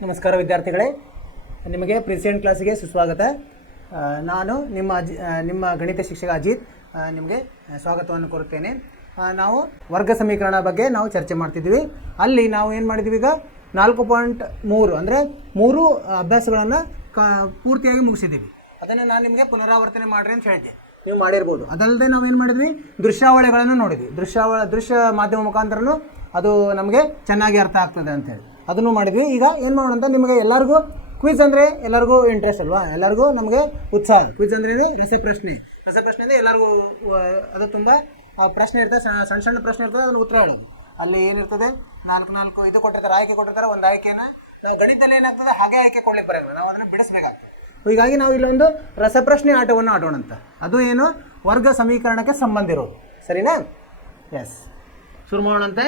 ನಮಸ್ಕಾರ ವಿದ್ಯಾರ್ಥಿಗಳೇ, ನಿಮಗೆ ಪ್ರೆಸೆಂಟ್ ಕ್ಲಾಸಿಗೆ ಸುಸ್ವಾಗತ. ನಾನು ನಿಮ್ಮ ಗಣಿತ ಶಿಕ್ಷಕ ಅಜಿತ್ ನಿಮಗೆ ಸ್ವಾಗತವನ್ನು ಕೋರುತ್ತೇನೆ. ನಾವು ವರ್ಗ ಸಮೀಕರಣ ಬಗ್ಗೆ ನಾವು ಚರ್ಚೆ ಮಾಡ್ತಿದ್ವಿ. ಅಲ್ಲಿ ನಾವು ಏನು ಮಾಡಿದ್ವಿ, ಈಗ 4.3 ಅಂದರೆ 3 ಅಭ್ಯಾಸಗಳನ್ನು ಪೂರ್ತಿಯಾಗಿ ಮುಗಿಸಿದ್ದೀವಿ. ಅದನ್ನು ನಾನು ನಿಮಗೆ ಪುನರಾವರ್ತನೆ ಮಾಡಿರಿ ಅಂತ ಹೇಳಿದ್ದೆ, ನೀವು ಮಾಡಿರ್ಬೋದು. ಅದಲ್ಲದೆ ನಾವೇನು ಮಾಡಿದ್ವಿ, ದೃಶ್ಯಾವಳಿಗಳನ್ನು ನೋಡಿದ್ವಿ. ದೃಶ್ಯ ಮಾಧ್ಯಮ ಮುಖಾಂತರನೂ ಅದು ನಮಗೆ ಚೆನ್ನಾಗಿ ಅರ್ಥ ಆಗ್ತದೆ ಅಂತೇಳಿ ಅದನ್ನು ಮಾಡಿದ್ವಿ. ಈಗ ಏನು ಮಾಡೋಣ ಅಂತ, ನಿಮಗೆ ಎಲ್ಲರಿಗೂ ಕ್ವಿಜ್ ಅಂದರೆ ಎಲ್ಲರಿಗೂ ಇಂಟ್ರೆಸ್ಟ್ ಅಲ್ವಾ, ಎಲ್ಲರಿಗೂ ನಮಗೆ ಉತ್ಸಾಹ. ಕ್ವಿಜ್ ಅಂದರೆ ರಸಪ್ರಶ್ನೆ ಅಂದರೆ ಎಲ್ಲರಿಗೂ ಅದು ತುಂಬ ಪ್ರಶ್ನೆ ಇರ್ತದೆ, ಸಣ್ಣ ಸಣ್ಣ ಪ್ರಶ್ನೆ ಇರ್ತದೆ, ಅದನ್ನು ಉತ್ತರ ಹೇಳೋದು. ಅಲ್ಲಿ ಏನಿರ್ತದೆ, 4 ಇದು ಕೊಟ್ಟಿರ್ತಾರೆ, ಆಯ್ಕೆ ಕೊಟ್ಟಿರ್ತಾರೆ. ಒಂದು ಆಯ್ಕೆನ ನಾವು ಗಣಿತದಲ್ಲಿ ಏನಾಗ್ತದೆ, ಹಾಗೆ ಆಯ್ಕೆ ಕೊಡ್ಲಿಕ್ಕೆ ಬರೋಲ್ಲ, ನಾವು ಅದನ್ನು ಬಿಡಿಸ್ಬೇಕಾಗ್ತದೆ. ಹೀಗಾಗಿ ನಾವು ಇಲ್ಲೊಂದು ರಸಪ್ರಶ್ನೆ ಆಟವನ್ನು ಆಡೋಣ ಅಂತ. ಅದು ಏನು, ವರ್ಗ ಸಮೀಕರಣಕ್ಕೆ ಸಂಬಂಧ ಇರೋದು. ಸರಿನಾ? ಎಸ್, ಶುರು ಮಾಡೋಣಂತೆ.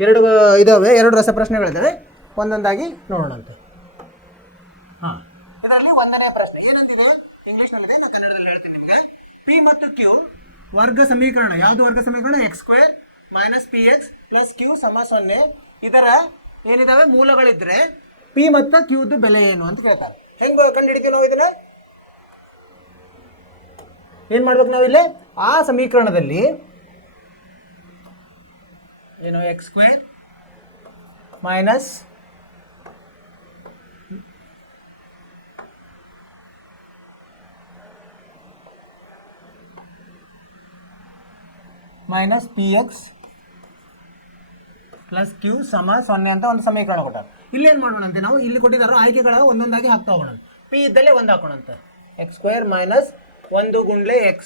2 ಇದಾವೆ, 2 ರಸಪ್ರಶ್ನೆಗಳಿದ್ದಾವೆ, ಒಂದೊಂದಾಗಿ ನೋಡೋಣಂತೆ. ಹಾಂ, ಇದರಲ್ಲಿ 1ನೇ ಪ್ರಶ್ನೆ ಏನಂತೀವಿ, ಇಂಗ್ಲೀಷ್ನಲ್ಲಿದೆ, ನಾನು ಕನ್ನಡದಲ್ಲಿ ಹೇಳ್ತೀನಿ ನಿಮಗೆ. ಪಿ ಮತ್ತು ಕ್ಯೂ ವರ್ಗ ಸಮೀಕರಣ. ಯಾವುದು ವರ್ಗ ಸಮೀಕರಣ? x² - px + q = 0. ಇದರ ಏನಿದಾವೆ ಮೂಲಗಳಿದ್ರೆ ಪಿ ಮತ್ತು ಕ್ಯೂದು ಬೆಲೆ ಏನು ಅಂತ ಕೇಳ್ತಾರೆ. ಹೆಂಗೆ ಕಂಡು ಹಿಡಿತೀವಿ ನಾವು ಇದನ್ನ? ಏನು ಮಾಡ್ಬೇಕು ನಾವಿಲ್ಲಿ, ಆ ಸಮೀಕರಣದಲ್ಲಿ ಏನು x² - px + q = 0 ಅಂತ ಒಂದು ಸಮೀಕರಣ ಕೊಟ್ಟಾರೆ. ಇಲ್ಲೇನು ಮಾಡೋಣ ಅಂತ, ನಾವು ಇಲ್ಲಿ ಕೊಟ್ಟಿದ್ದಾರೋ ಆಯ್ಕೆಗಳ ಒಂದೊಂದಾಗಿ ಹಾಕ್ತಾ ಹೋಗೋಣ. ಪಿ ಇದ್ದಲ್ಲೇ ಒಂದು ಹಾಕೋಣಂತ. x² - 1 ಗುಂಡ್ಲೆ x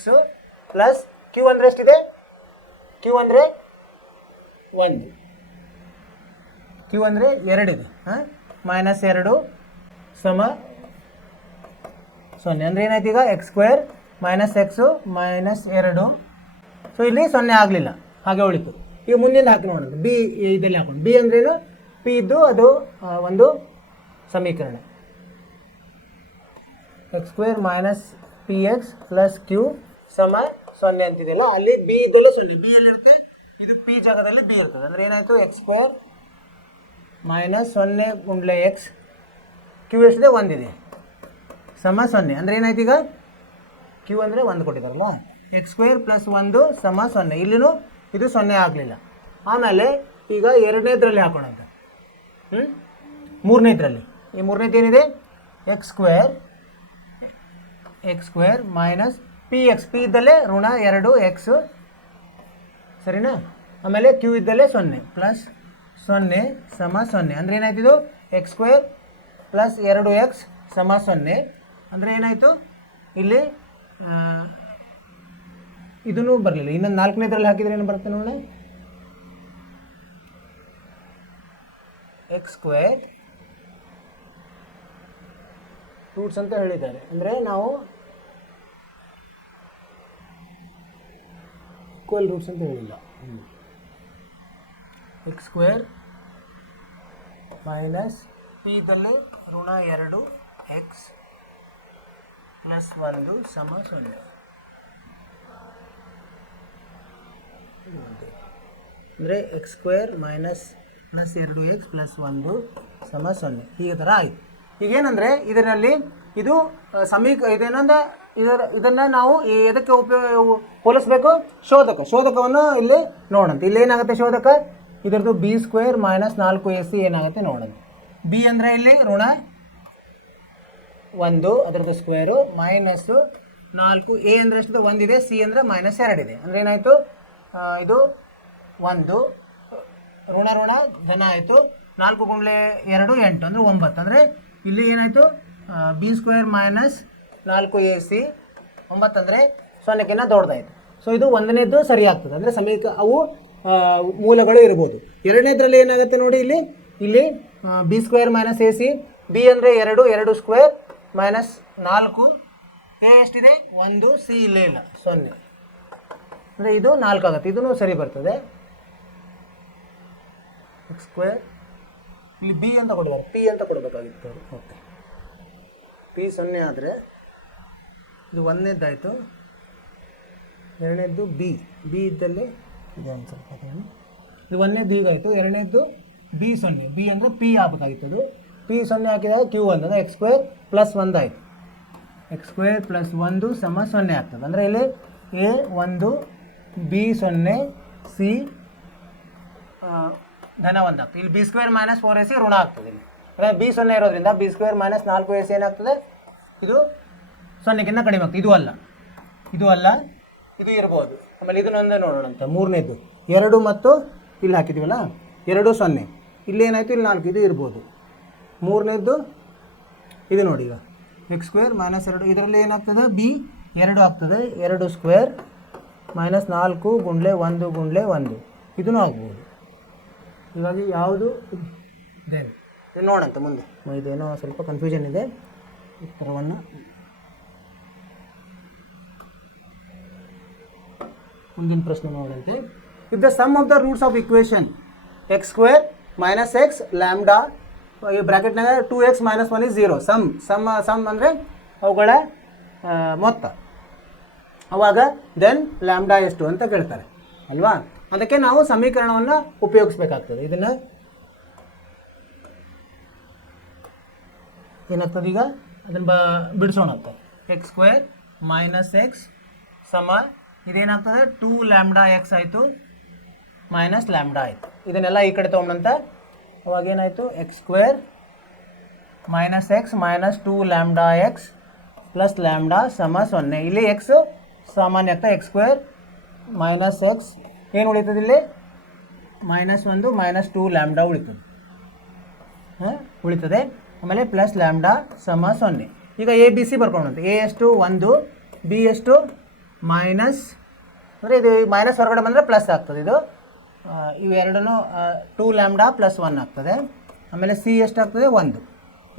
ಪ್ಲಸ್ q ಅಂದರೆ ಎಷ್ಟಿದೆ? q ಅಂದರೆ 1, q ಅಂದರೆ 2 ಇದೆ. -2 = 0. ಅಂದರೆ ಏನಾಯ್ತು ಈಗ, x² - x -2. ಸೊ ಇಲ್ಲಿ 0 ಆಗಲಿಲ್ಲ, ಹಾಗೆ ಉಳಿತು. ಈಗ ಮುಂದಿನ ಹಾಕಿ ನೋಡೋಣ, ಬಿ ಇದರಲ್ಲಿ ಹಾಕೊಂಡು. ಬಿ ಅಂದ್ರೇನು? ಪಿ ಇದ್ದು ಅದು ಒಂದು ಸಮೀಕರಣ. x² - px + q = 0 ಅಂತಿದೆಯಲ್ಲ, ಅಲ್ಲಿ ಬಿ ಇದ್ದಲ್ಲೂ 0. ಬಿ ಎಲ್ಲಿರುತ್ತೆ? ಇದು ಪಿ ಜಾಗದಲ್ಲಿ ಬಿ ಇರ್ತದೆ. ಅಂದರೆ ಏನಾಯಿತು, x² - 0 ಗುಂಡ್ಲೆ x, q ಎಷ್ಟಿದೆ? 1 ಇದೆ, = 0. ಅಂದರೆ ಏನಾಯ್ತು ಈಗ, q ಅಂದರೆ 1 ಕೊಟ್ಟಿದ್ದಾರಲ್ಲ, x² + 1 = 0. ಇಲ್ಲಿನೂ ಇದು 0 ಆಗಲಿಲ್ಲ. ಆಮೇಲೆ ಈಗ 2ನೇದ್ರಲ್ಲಿ ಹಾಕೋಣಂತ. ಮೂರನೇದ್ರಲ್ಲಿ, ಈ ಮೂರನೇದು ಏನಿದೆ, x² - px. ಪಿ ಇದ್ದಲ್ಲೇ ಋಣ 2x, ಸರಿನಾ? ಆಮೇಲೆ q ಇದ್ದಲ್ಲೇ 0 + 0 = 0. ಅಂದರೆ ಏನಾಯ್ತು, ಇದು x² + 2x = 0. ಅಂದರೆ ಏನಾಯಿತು, ಇಲ್ಲಿ ಇದೂ ಬರಲಿಲ್ಲ. ಇನ್ನೊಂದು 4ನೇದ್ರಲ್ಲಿ ಹಾಕಿದರೆ ಏನು ಬರುತ್ತೆ ನೋಡೋಣ. x² ರೂಟ್ಸ್ ಅಂತ ಹೇಳಿದ್ದಾರೆ, ಅಂದರೆ ನಾವು ಈಕ್ವಲ್ ರೂಟ್ಸ್ ಅಂತ ಹೇಳಿಲ್ಲ. x² - p ಇದ್ದಲ್ಲಿ ಋಣ 2x + 1 = 0. ಅಂದರೆ x² - +2x + 1 = 0. ಈ ಥರ ಆಯಿತು. ಈಗೇನೆಂದರೆ ಇದರಲ್ಲಿ ಇದು ಇದೇನಂದ್ರೆ ಇದನ್ನು ನಾವು ಎದಕ್ಕೆ ಹೋಲಿಸ್ಬೇಕು? ಶೋಧಕವನ್ನು ಇಲ್ಲಿ ನೋಡೋಣ. ಇಲ್ಲಿ ಏನಾಗುತ್ತೆ ಶೋಧಕ, ಇದರದ್ದು b² - 4ac ಏನಾಗುತ್ತೆ ನೋಡೋಣ. ಬಿ ಅಂದರೆ ಇಲ್ಲಿ ಋಣ 1, ಅದರದ್ದು ಸ್ಕ್ವೇರು, -4, a ಅಂದರೆ ಎಷ್ಟಿದೆ? 1 ಇದೆ, c ಅಂದರೆ -2 ಇದೆ. ಅಂದರೆ ಏನಾಯಿತು, ಇದು 1 ಋಣ ಧನ ಆಯಿತು. 4 ಗುಂಡ್ಲೆ 2 8, ಅಂದರೆ 9. ಅಂದರೆ ಇಲ್ಲಿ ಏನಾಯಿತು, b² - 4ac 9 ಅಂದರೆ 0ಕ್ಕಿಂತ ದೊಡ್ಡದಾಯಿತು. ಸೊ ಇದು 1ನೇದು ಸರಿ ಆಗ್ತದೆ. ಅಂದರೆ ಅವು ಮೂಲಗಳು ಇರ್ಬೋದು. 2ನೇದ್ರಲ್ಲಿ ಏನಾಗುತ್ತೆ ನೋಡಿ, ಇಲ್ಲಿ b² - ac, b ಅಂದರೆ 2 ಸ್ಕ್ವೇರ್ -4, a ಎಷ್ಟಿದೆ? 1, c ಇಲ್ಲೇ ಇಲ್ಲ, 0. ಅಂದರೆ ಇದು 4 ಆಗುತ್ತೆ. ಇದೂ ಸರಿ ಬರ್ತದೆ. x² ಇಲ್ಲಿ ಬಿ ಅಂತ ಕೊಡಬಾರ್ದು, ಪಿ ಅಂತ ಕೊಡಬೇಕಾಗಿತ್ತು. ಓಕೆ, ಪಿ 0 ಆದರೆ ಇದು 1ನೇದ್ದಾಯಿತು. 2ನೇದ್ದು ಬಿ ಇದ್ದಲ್ಲಿ ಇದೆ ಒಂದು ಸ್ವಲ್ಪ. ಇದು 1ನೇದ್ದು ಹೀಗಾಯಿತು, 2ನೇದ್ದು ಬಿ ಸೊನ್ನೆ, ಬಿ ಅಂದರೆ ಪಿ ಆಗಬೇಕಾಗಿತ್ತು, ಅದು ಪಿ ಸೊನ್ನೆ ಹಾಕಿದಾಗ ಕ್ಯೂ ಅಂದರೆ ಎಕ್ಸ್ ಸ್ಕ್ವೇರ್ ಪ್ಲಸ್ 1 ಆಯಿತು. ಎಕ್ಸ್ ಸ್ಕ್ವೇರ್ ಪ್ಲಸ್ 1 ಸಮ 0 ಆಗ್ತದೆ. ಅಂದರೆ ಇಲ್ಲಿ ಎ 1, ಬಿ 0, ಸಿ ಧನ 1 ಆಗ್ತದೆ. ಇಲ್ಲಿ ಬಿ ಸ್ಕ್ವೇರ್ ಮೈನಸ್ 4ac ಋಣ ಆಗ್ತದೆ. ಇಲ್ಲಿ ಅಂದರೆ ಬಿ 0 ಇರೋದ್ರಿಂದ ಬಿ ಸ್ಕ್ವೇರ್ ಮೈನಸ್ 4ac ಏನಾಗ್ತದೆ, ಇದು 0ಕ್ಕಿಂತ ಕಡಿಮೆ ಆಗ್ತದೆ. ಇದು ಅಲ್ಲ, ಇದು ಅಲ್ಲ, ಇದು ಇರ್ಬೋದು. ಆಮೇಲೆ ಇದನ್ನೊಂದೇ ನೋಡೋಣ ಅಂತ. ಮೂರನೇದು 2 ಮತ್ತು ಇಲ್ಲಿ ಹಾಕಿದ್ದೀವಲ್ಲ 2 0, ಇಲ್ಲಿ ಏನಾಯಿತು, ಇಲ್ಲಿ 4, ಇದು ಇರ್ಬೋದು. ಮೂರನೇದು ಇದು ನೋಡಿ, ಈಗ ಎಕ್ಸ್ ಸ್ಕ್ವೇರ್ ಮೈನಸ್ 2, ಇದರಲ್ಲಿ ಏನಾಗ್ತದೆ, ಬಿ 2 ಆಗ್ತದೆ. 2 ಸ್ಕ್ವೇರ್ ಮೈನಸ್ 4 ಗುಂಡ್ಲೆ 1 ಗುಂಡ್ಲೆ 1 ಇದೂ ಆಗ್ಬೋದು. ಹೀಗಾಗಿ ಯಾವುದು ಇದೆ ನೋಡಂತ ಮುಂದೆ. ಇದೇನೋ ಸ್ವಲ್ಪ ಕನ್ಫ್ಯೂಷನ್ ಇದೆ. ಉತ್ತರವನ್ನು ಮುಂದಿನ ಪ್ರಶ್ನೆ ನೋಡಂತೆ. If the sum of the roots of equation x square minus x lambda ಈ ಬ್ರ್ಯಾಕೆಟ್ನಾಗ 2x ಮೈನಸ್ 1 is 0. ಸಮ್ ಅಂದರೆ ಅವುಗಳ ಮೊತ್ತ. ಅವಾಗ ದೆನ್ ಲ್ಯಾಂಬ್ಡಾ ಎಷ್ಟು ಅಂತ ಕೇಳ್ತಾರೆ ಅಲ್ವಾ. ಅದಕ್ಕೆ ನಾವು ಸಮೀಕರಣವನ್ನು ಉಪಯೋಗಿಸ್ಬೇಕಾಗ್ತದೆ. ಇದನ್ನು ಏನಾಗ್ತದೆ ಈಗ, ಅದನ್ನು ಬಿಡಿಸೋಣ ಅಂತ. ಎಕ್ಸ್ ಸ್ಕ್ವೇರ್ ಮೈನಸ್ ಎಕ್ಸ್ ಸಮ ಇದೇನಾಗ್ತದೆ 2 ಲ್ಯಾಂಬ್ಡಾ ಎಕ್ಸ್ ಆಯಿತು ಮೈನಸ್ ಲ್ಯಾಂಬ್ಡಾ ಆಯಿತು. ಇದನ್ನೆಲ್ಲ ಈ ಕಡೆ ತೊಗೊಂಡಂತ ಅವಾಗ ಏನಾಯಿತು, X square minus X minus 2 lambda X plus lambda ಸಮ 0. ಇಲ್ಲಿ ಎಕ್ಸ್ ಸಾಮಾನ್ಯ ಆಗ್ತದೆ. ಎಕ್ಸ್ ಸ್ಕ್ವೇರ್ ಮೈನಸ್ ಎಕ್ಸ್ ಏನು ಉಳಿತದೆ, ಇಲ್ಲಿ -1 ಮೈನಸ್ 2 ಲ್ಯಾಂಬ್ಡಾ ಉಳಿತದೆ. ಆಮೇಲೆ ಪ್ಲಸ್ ಲ್ಯಾಂಬ್ಡಾ ಸಮ 0. ಈಗ ಎ ಬಿ ಸಿ ಬರ್ಕೊಂಡಂತೆ. ಎ ಎಷ್ಟು 1, ಬಿ ಎಷ್ಟು ಮೈನಸ್, ಅಂದರೆ ಇದು ಮೈನಸ್ ಹೊರಗಡೆ ಬಂದರೆ ಪ್ಲಸ್ ಆಗ್ತದೆ. ಇದು ಇವೆರಡೂ 2 ಲ್ಯಾಂಬ್ಡಾ ಪ್ಲಸ್ 1 ಆಗ್ತದೆ. ಆಮೇಲೆ ಸಿ ಎಷ್ಟಾಗ್ತದೆ 1.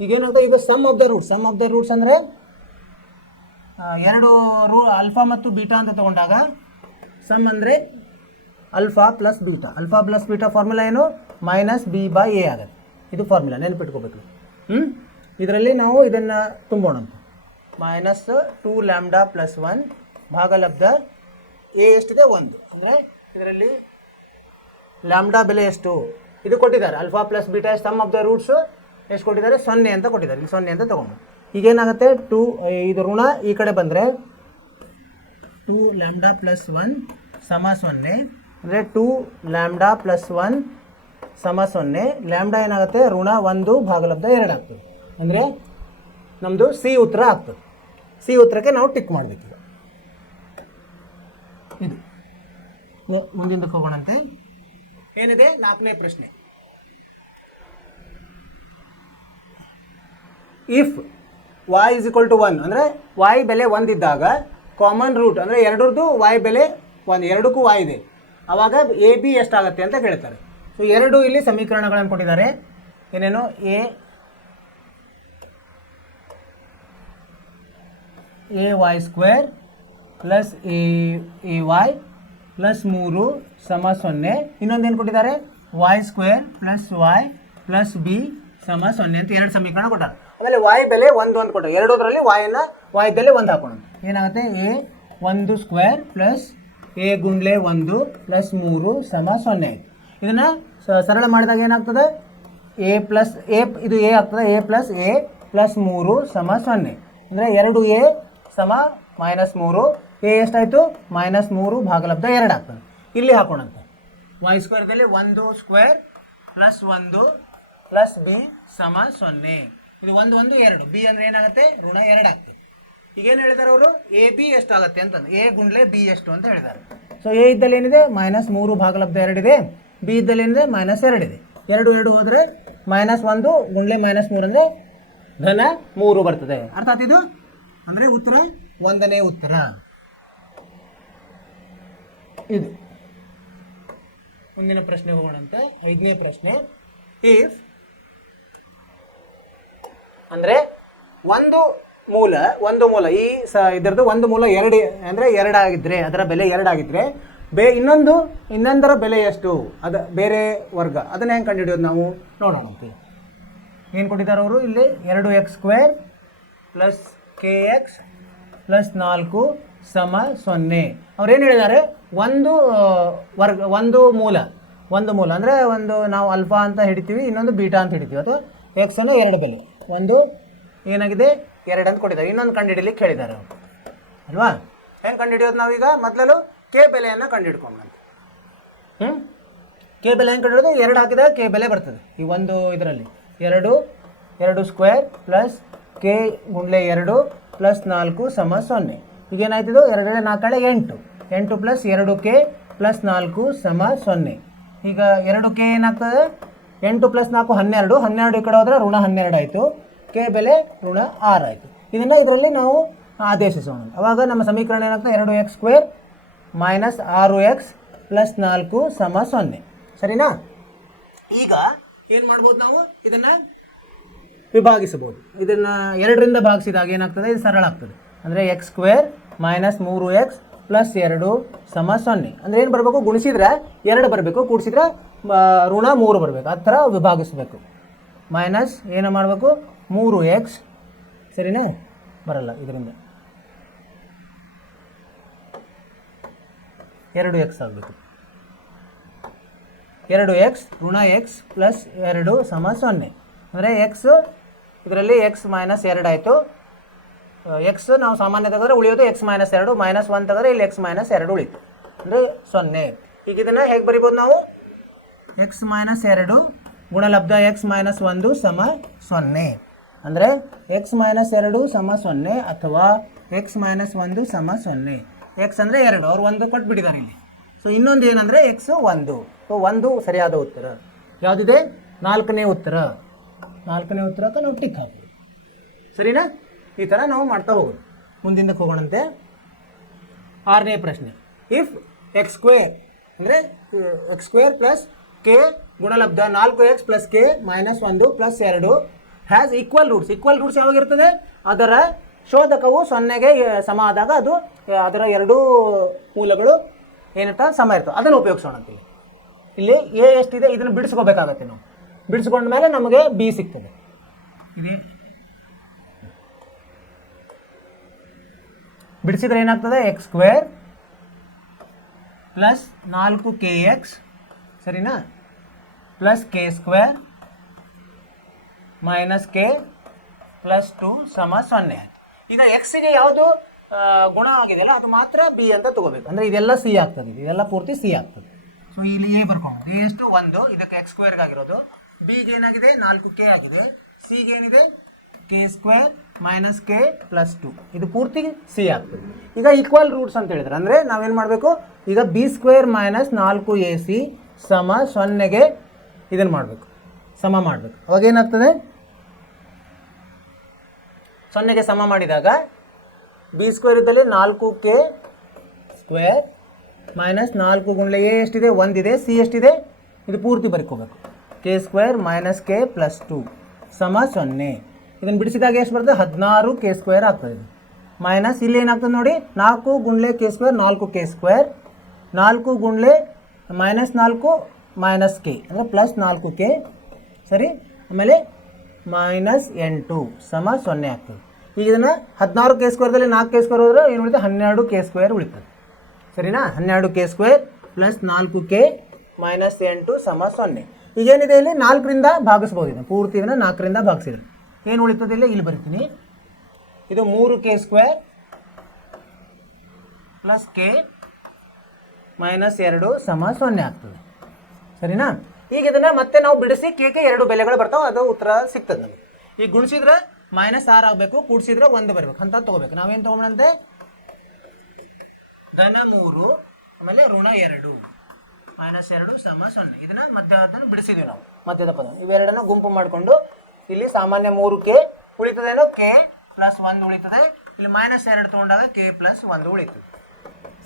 ಈಗೇನಾಗ್ತದೆ, ಇದು sum of the roots. Sum of the roots ಅಂದರೆ ಎರಡು ಆಲ್ಫಾ ಮತ್ತು ಬೀಟಾ ಅಂತ ತೊಗೊಂಡಾಗ ಸಮ್ ಅಂದರೆ alpha plus beta. Alpha plus beta formula ಏನು, ಮೈನಸ್ ಬಿ ಬೈ ಎ ಆಗುತ್ತೆ. ಇದು ಫಾರ್ಮುಲಾ ನೆನಪಿಟ್ಕೋಬೇಕು. ಇದರಲ್ಲಿ ನಾವು ಇದನ್ನು ತುಂಬೋಣಂತ. ಮೈನಸ್ 2 ಲ್ಯಾಂಬ್ಡಾ ಪ್ಲಸ್ 1 ಭಾಗಲಬ್ಧ ಎ ಎಷ್ಟಿದೆ 1. ಅಂದರೆ ಇದರಲ್ಲಿ ಲ್ಯಾಂಬ್ಡಾ ಬೆಲೆ ಎಷ್ಟು ಇದು ಕೊಟ್ಟಿದ್ದಾರೆ. Alpha plus beta sum of the roots ಎಷ್ಟು ಕೊಟ್ಟಿದ್ದಾರೆ, 0 ಅಂತ ಕೊಟ್ಟಿದ್ದಾರೆ. ಇಲ್ಲಿ 0 ಅಂತ ತೊಗೊಂಡು ಈಗೇನಾಗುತ್ತೆ, 2 ಇದು ಋಣ ಈ ಕಡೆ ಬಂದರೆ 2 ಲ್ಯಾಂಬ್ಡಾ ಪ್ಲಸ್ 1 ಸಮ 0. ಅಂದರೆ 2 ಲ್ಯಾಂಬ್ಡಾ ಪ್ಲಸ್ 1 ಸಮ 0. ಲ್ಯಾಂಬ್ಡಾ ಏನಾಗುತ್ತೆ, ಋಣ 1 ಭಾಗಲಬ್ಧ 2 ಆಗ್ತದೆ. ಅಂದರೆ ನಮ್ಮದು ಸಿ ಉತ್ತರ ಆಗ್ತದೆ. ಸಿ ಉತ್ತರಕ್ಕೆ ನಾವು ಟಿಕ್ ಮಾಡಬೇಕು. ಇದು ಮುಂದಿನ ಹೋಗೋಣಂತೆ. ಏನಿದೆ 4ನೇ ಪ್ರಶ್ನೆ. If y is equal to 1 ಅಂದರೆ y ಬೆಲೆ 1 ಇದ್ದಾಗ ಕಾಮನ್ ರೂಟ್ ಅಂದರೆ ಎರಡರದ್ದು y ಬೆಲೆ 1, ಎರಡಕ್ಕೂ y ಇದೆ, ಆವಾಗ ಎ ಬಿ ಎಷ್ಟಾಗುತ್ತೆ ಅಂತ ಕೇಳ್ತಾರೆ. ಸೊ ಎರಡು ಇಲ್ಲಿ ಸಮೀಕರಣಗಳನ್ನು ಕೊಟ್ಟಿದ್ದಾರೆ. ಏನೇನು, a y square plus a y plus 3 ಸಮ 0. ಇನ್ನೊಂದೇನು ಕೊಟ್ಟಿದ್ದಾರೆ, y square plus y plus b ಸಮ 0 ಅಂತ ಎರಡು ಸಮೀಕರಣ ಕೊಟ್ಟಾರೆ. ಆಮೇಲೆ y ಬೆಲೆ 1 ಕೊಟ್ಟರೆ ಎರಡೋದ್ರಲ್ಲಿ y ಬೆಲೆ 1 ಹಾಕೋಣ. ಏನಾಗುತ್ತೆ, ಎ 1 ಸ್ಕ್ವೇರ್ ಪ್ಲಸ್ ಎ ಗುಂಡ್ಲೆ 1 ಪ್ಲಸ್ 3 ಸಮ 0 ಆಯಿತು. ಇದನ್ನು ಸರಳ ಮಾಡಿದಾಗ ಏನಾಗ್ತದೆ, ಎ ಪ್ಲಸ್ ಎ ಇದು ಎ ಆಗ್ತದೆ. ಎ ಪ್ಲಸ್ ಎ ಪ್ಲಸ್ 3 ಸಮ 0. ಅಂದರೆ 2a ಸಮ -3. ಎ ಎಷ್ಟಾಯಿತು, -3 ಭಾಗಲಬ್ಧ 2 ಆಗ್ತದೆ. ಇಲ್ಲಿ ಹಾಕೋಣಂತ. ವೈ ಸ್ಕ್ವೇರ್ದಲ್ಲಿ 1 ಸ್ಕ್ವೇರ್ ಪ್ಲಸ್ 1 ಪ್ಲಸ್ ಬಿ ಸಮ 0. ಇದು 1 1 2. ಬಿ ಅಂದರೆ ಏನಾಗುತ್ತೆ, ಋಣ 2 ಆಗ್ತದೆ. ಈಗೇನು ಹೇಳಿದ್ದಾರೆ ಅವರು, ಎ ಬಿ ಎಷ್ಟಾಗುತ್ತೆ ಅಂತಂದು, ಎ ಗುಂಡ್ಲೆ ಬಿ ಎಷ್ಟು ಅಂತ ಹೇಳಿದ್ದಾರೆ. ಸೊ ಎ ಇದ್ದಲ್ಲಿ ಏನಿದೆ, -3 ಭಾಗಲಬ್ಧ 2 ಇದೆ. ಬಿ ಇದ್ದಲ್ಲಿ ಏನಿದೆ, -2 ಇದೆ. 2 2 ಹೋದರೆ -1 ಗುಂಡ್ಲೆ -3 ಅಂದರೆ ಧನ 3 ಬರ್ತದೆ. ಅರ್ಥಾತ್ ಇದು ಅಂದರೆ ಉತ್ತರ 1ನೇ ಉತ್ತರ ಇದು. ಮುಂದಿನ ಪ್ರಶ್ನೆ ಹೋಗೋಣಂತ. 5ನೇ ಪ್ರಶ್ನೆ. ಇಫ್ ಅಂದರೆ ಒಂದು ಮೂಲ ಈ ಇದರದ್ದು ಒಂದು ಮೂಲ 2 ಅಂದರೆ 2 ಆಗಿದ್ದರೆ, ಅದರ ಬೆಲೆ 2 ಆಗಿದ್ದರೆ ಇನ್ನೊಂದರ ಬೆಲೆ ಎಷ್ಟು, ಅದು ಬೇರೆ ವರ್ಗ, ಅದನ್ನ ಹೆಂಗೆ ಕಂಡುಹಿಡಿಯೋದು ನಾವು ನೋಡೋಣ. ಏನು ಕೊಟ್ಟಿದ್ದಾರೆ ಅವರು ಇಲ್ಲಿ, 2x² ಪ್ಲಸ್ kx ಪ್ಲಸ್ 4 ಸಮ 0. ಅವ್ರೇನು ಹೇಳಿದ್ದಾರೆ, ಒಂದು ಮೂಲ ಒಂದು ಮೂಲ ಅಂದರೆ ಒಂದು ನಾವು ಆಲ್ಫಾ ಅಂತ ಹಿಡಿತೀವಿ, ಇನ್ನೊಂದು ಬೀಟಾ ಅಂತ ಹಿಡಿತೀವಿ. ಅಥವಾ ಎಕ್ಸ್ ಅನ್ನು ಎರಡು ಬೆಲೆ, ಒಂದು ಏನಾಗಿದೆ 2 ಅಂತ ಕೊಟ್ಟಿದ್ದಾರೆ, ಇನ್ನೊಂದು ಕಂಡುಹಿಡಿಲಿಕ್ಕೆ ಹೇಳಿದ್ದಾರೆ ಅವರು ಅಲ್ವಾ. ಹೆಂಗೆ ಕಂಡುಹಿಡಿಯೋದು ನಾವೀಗ? ಮೊದಲು ಕೆ ಬೆಲೆಯನ್ನು ಕಂಡುಹಿಡ್ಕೊಂಬಂತ. ಕೆ ಬೆಲೆ ಹೆಂಗೆ ಕಂಡುಹಿಡೋದು? 2 ಹಾಕಿದಾಗ ಕೆ ಬೆಲೆ ಬರ್ತದೆ. ಈ ಒಂದು ಇದರಲ್ಲಿ 2 ಸ್ಕ್ವೇರ್ ಪ್ಲಸ್ ಕೆ ಗುಂಡ್ಲೆ 2 ಪ್ಲಸ್ 4 ಸಮ 0. ಈಗೇನಾಯ್ತಿದು? 2 4 8, 8 ಪ್ಲಸ್ 2k ಪ್ಲಸ್ 4 ಸಮ 0. ಈಗ 2k ಏನಾಗ್ತದೆ? 8 ಪ್ಲಸ್ 4 12, 12 ಈ ಕಡೆ ಹೋದರೆ ಋಣ 12 ಆಯಿತು, ಕೆ ಬೆಲೆ ಋಣ 6 ಆಯಿತು. ಇದನ್ನು ಇದರಲ್ಲಿ ನಾವು ಆದೇಶಿಸೋಣ. ಅವಾಗ ನಮ್ಮ ಸಮೀಕರಣ ಏನಾಗ್ತದೆ? 2x square minus 6x plus 4 ಸಮ 0. ಸರಿನಾ? ಈಗ ಏನು ಮಾಡ್ಬೋದು ನಾವು? ಇದನ್ನು ವಿಭಾಗಿಸಬಹುದು. ಇದನ್ನು 2ರಿಂದ ಭಾಗಿಸಿದಾಗ ಏನಾಗ್ತದೆ? ಇದು ಸರಳ ಆಗ್ತದೆ. ಅಂದರೆ x square minus 3x plus 2 ಸಮ 0. ಅಂದರೆ ಏನು ಬರಬೇಕು? ಗುಣಿಸಿದ್ರೆ 2 ಬರಬೇಕು, ಕೂಡಿಸಿದ್ರೆ ಋಣ 3 ಬರಬೇಕು. ಆ ಥರ ವಿಭಾಗಿಸಬೇಕು. ಮೈನಸ್ ಏನು ಮಾಡಬೇಕು? 3x, ಸರಿನಾ? ಬರಲ್ಲ, ಇದರಿಂದ 2x ಆಗಬೇಕು. 2x ಋಣ x ಪ್ಲಸ್ 2 ಸಮ 0. ಅಂದರೆ ಎಕ್ಸ್ ಇದರಲ್ಲಿ ಎಕ್ಸ್ ಮೈನಸ್ 2 ಆಯಿತು. ಎಕ್ಸ್ ನಾವು ಸಾಮಾನ್ಯ ತೆಗೆದ್ರೆ ಉಳಿಯೋದು ಎಕ್ಸ್ ಮೈನಸ್ 2, ಮೈನಸ್ 1 ತೆಗೆದ್ರೆ ಇಲ್ಲಿ ಎಕ್ಸ್ ಮೈನಸ್ 2 ಉಳಿತು, ಅಂದರೆ 0. ಈಗ ಇದನ್ನು ಹೇಗೆ ಬರಿಬೋದು ನಾವು? ಎಕ್ಸ್ ಮೈನಸ್ 2 ಗುಣಲಬ್ಧ ಎಕ್ಸ್ ಮೈನಸ್ 1 ಸಮ 0. ಅಂದರೆ ಎಕ್ಸ್ ಮೈನಸ್ 2 ಸಮ 0 ಅಥವಾ ಎಕ್ಸ್ ಮೈನಸ್ 1 ಸಮ 0. ಎಕ್ಸ್ ಅಂದರೆ 2, ಅವ್ರು 1 ಕೊಟ್ಬಿಟ್ಟಿದ್ದಾರೆ ಇಲ್ಲಿ. ಸೊ ಇನ್ನೊಂದು ಏನಂದರೆ ಎಕ್ಸ್ 1. ಸೊ 1 ಸರಿಯಾದ ಉತ್ತರ ಯಾವುದಿದೆ? 4ನೇ ಉತ್ತರ. 4ನೇ ಉತ್ತರಕ್ಕೆ ನಾವು ಟಿಕ್ ಹಾಕ್ತೀವಿ. ಸರಿನಾ? ಈ ಥರ ನಾವು ಮಾಡ್ತಾ ಹೋಗೋದು. ಮುಂದಿಂದಕ್ಕೆ ಹೋಗೋಣಂತೆ. 6ನೇ ಪ್ರಶ್ನೆ. ಇಫ್ ಎಕ್ಸ್ ಸ್ಕ್ವೇರ್ ಅಂದರೆ ಎಕ್ಸ್ ಸ್ಕ್ವೇರ್ ಪ್ಲಸ್ ಕೆ ಗುಣಲಬ್ಧ 4x plus k minus 1 plus 2 has equal roots. Equal roots ಯಾವಾಗಿರ್ತದೆ? ಅದರ ಶೋಧಕವು 0ಗೆ ಸಮ ಆದಾಗ ಅದು ಅದರ 2 ಮೂಲಗಳು ಏನಿರ್ತಾವೆ ಸಮ ಇರ್ತವೆ. ಅದನ್ನು ಉಪಯೋಗಿಸೋಣ ಅಂತಿಲ್ಲ. ಇಲ್ಲಿ ಎ ಎಷ್ಟಿದೆ ಇದನ್ನು ಬಿಡಿಸ್ಕೋಬೇಕಾಗತ್ತೆ. ನಾವು ಬಿಡಿಸ್ಕೊಂಡ ಮೇಲೆ ನಮಗೆ ಬಿ ಸಿಗ್ತದೆ. ಇದೆ ಬಿಡಿಸಿದ್ರೆ ಏನಾಗ್ತದೆ? ಎಕ್ಸ್ ಸ್ಕ್ವೇರ್ ಪ್ಲಸ್ 4kx, ಸರಿನಾ, plus K square minus k plus 2 ಸಮ 0 ಆಯಿತು. ಈಗ ಎಕ್ಸ್ಗೆ ಯಾವುದು ಗುಣ ಆಗಿದೆಯಲ್ಲ ಅದು ಮಾತ್ರ ಬಿ ಅಂತ ತಗೋಬೇಕು. ಅಂದರೆ ಇದೆಲ್ಲ ಸಿ ಆಗ್ತದೆ, ಇದೆಲ್ಲ ಪೂರ್ತಿ ಸಿ ಆಗ್ತದೆ. ಸೊ ಇಲ್ಲಿ ಎ ಬರ್ಕೊಂಡು ಎ ಎಷ್ಟು 1, ಇದಕ್ಕೆ ಎಕ್ಸ್ ಸ್ಕ್ವೇರ್ಗೆ ಆಗಿರೋದು. ಬಿಗೆ ಏನಾಗಿದೆ? 4k ಆಗಿದೆ. ಸಿಗೆ ಏನಿದೆ? K square minus k plus 2, ಇದು ಪೂರ್ತಿ ಸಿ ಆಗ್ತದೆ. ಈಗ ಈಕ್ವಲ್ ರೂಟ್ಸ್ ಅಂತ ಹೇಳಿದ್ರೆ ಅಂದರೆ ನಾವೇನು ಮಾಡಬೇಕು? ಈಗ ಬಿ ಸ್ಕ್ವೇರ್ ಮೈನಸ್ 4ac ಸಮ 0ಗೆ ಇದನ್ನು ಮಾಡಬೇಕು, ಸಮ ಮಾಡಬೇಕು. ಅವಾಗ ಏನಾಗ್ತದೆ? 0ಗೆ ಸಮ ಮಾಡಿದಾಗ ಬಿ ಸ್ಕ್ವೇರ್ ಇದ್ದಲ್ಲಿ 4k ಸ್ಕ್ವೇರ್ ಮೈನಸ್ 4 ಗುಂಡ್ಲೆ ಎ ಎಷ್ಟಿದೆ? 1 ಇದೆ. ಸಿ ಎಷ್ಟಿದೆ? ಇದು ಪೂರ್ತಿ ಬರ್ಕೋಬೇಕು. K square minus k plus 2 ಸಮ 0. ಇದನ್ನು ಬಿಡಿಸಿದಾಗ ಎಷ್ಟು ಬರ್ತದೆ? 16k ಸ್ಕ್ವೇರ್ ಆಗ್ತದೆ. ಮೈನಸ್ ಇಲ್ಲಿ ಏನಾಗ್ತದೆ ನೋಡಿ? 4 ಗುಂಡ್ಲೆ ಕೆ ಸ್ಕ್ವೇರ್ 4k ಸ್ಕ್ವೇರ್, 4 ಗುಂಡ್ಲೆ ಮೈನಸ್ 4 ಮೈನಸ್ ಕೆ ಅಂದರೆ ಪ್ಲಸ್ 4k, ಸರಿ. ಆಮೇಲೆ ಮೈನಸ್ 8 ಸಮ 0 ಆಗ್ತದೆ. ಈಗ ಇದನ್ನು 16k ಸ್ಕ್ವೇರ್ದಲ್ಲಿ 4k ಸ್ಕ್ವೇರ್ ಹೋದರೆ ಏನು ಉಳಿತದೆ? 12k ಸ್ಕ್ವೇರ್ ಉಳಿತದೆ. ಸರಿನಾ? 12k square plus 4k minus 8 ಸಮ 0. ಈಗೇನಿದೆ? ಇಲ್ಲಿ 4ರಿಂದ ಭಾಗಿಸ್ಬೋದು. ಇದನ್ನು ಪೂರ್ತಿ ಇದನ್ನು 4ರಿಂದ ಭಾಗಿಸಿದ್ರೆ ಏನು ಉಳಿತದೆ? ಇಲ್ಲಿ ಬರಿತೀನಿ. ಇದು 3k square plus k minus 2 ಸಮ 0 ಆಗ್ತದೆ. ಸರಿನಾ? ಈಗ ಇದನ್ನು ಮತ್ತೆ ನಾವು ಬಿಡಿಸಿ ಕೆಗೆ 2 ಬೆಲೆಗಳು ಬರ್ತಾವೆ, ಅದು ಉತ್ತರ ಸಿಗ್ತದೆ ನಮಗೆ. ಈಗ ಗುಣಿಸಿದ್ರೆ ಮೈನಸ್ 6 ಆಗಬೇಕು, ಕೂಡಿಸಿದ್ರೆ 1 ಬರಬೇಕು ಅಂತ ತೊಗೋಬೇಕು. ನಾವೇನು ತೊಗೊಂಡಂತೆ? ಧನ 3 ಆಮೇಲೆ ಋಣ 2 ಮೈನಸ್ 2 ಸಮ 0. ಇದನ್ನು ಮಧ್ಯವನ್ನು ಬಿಡಿಸಿದ್ವಿ ನಾವು, ಮಧ್ಯದ ಪದ. ಇವೆರಡನ್ನು ಗುಂಪು ಮಾಡಿಕೊಂಡು ಇಲ್ಲಿ ಸಾಮಾನ್ಯ 3k ಉಳಿತದೇನೋ? ಕೆ ಪ್ಲಸ್ 1 ಉಳಿತದೆ. ಇಲ್ಲಿ ಮೈನಸ್ 2 ತೊಗೊಂಡಾಗ ಕೆ ಪ್ಲಸ್ 1 ಉಳಿತದೆ.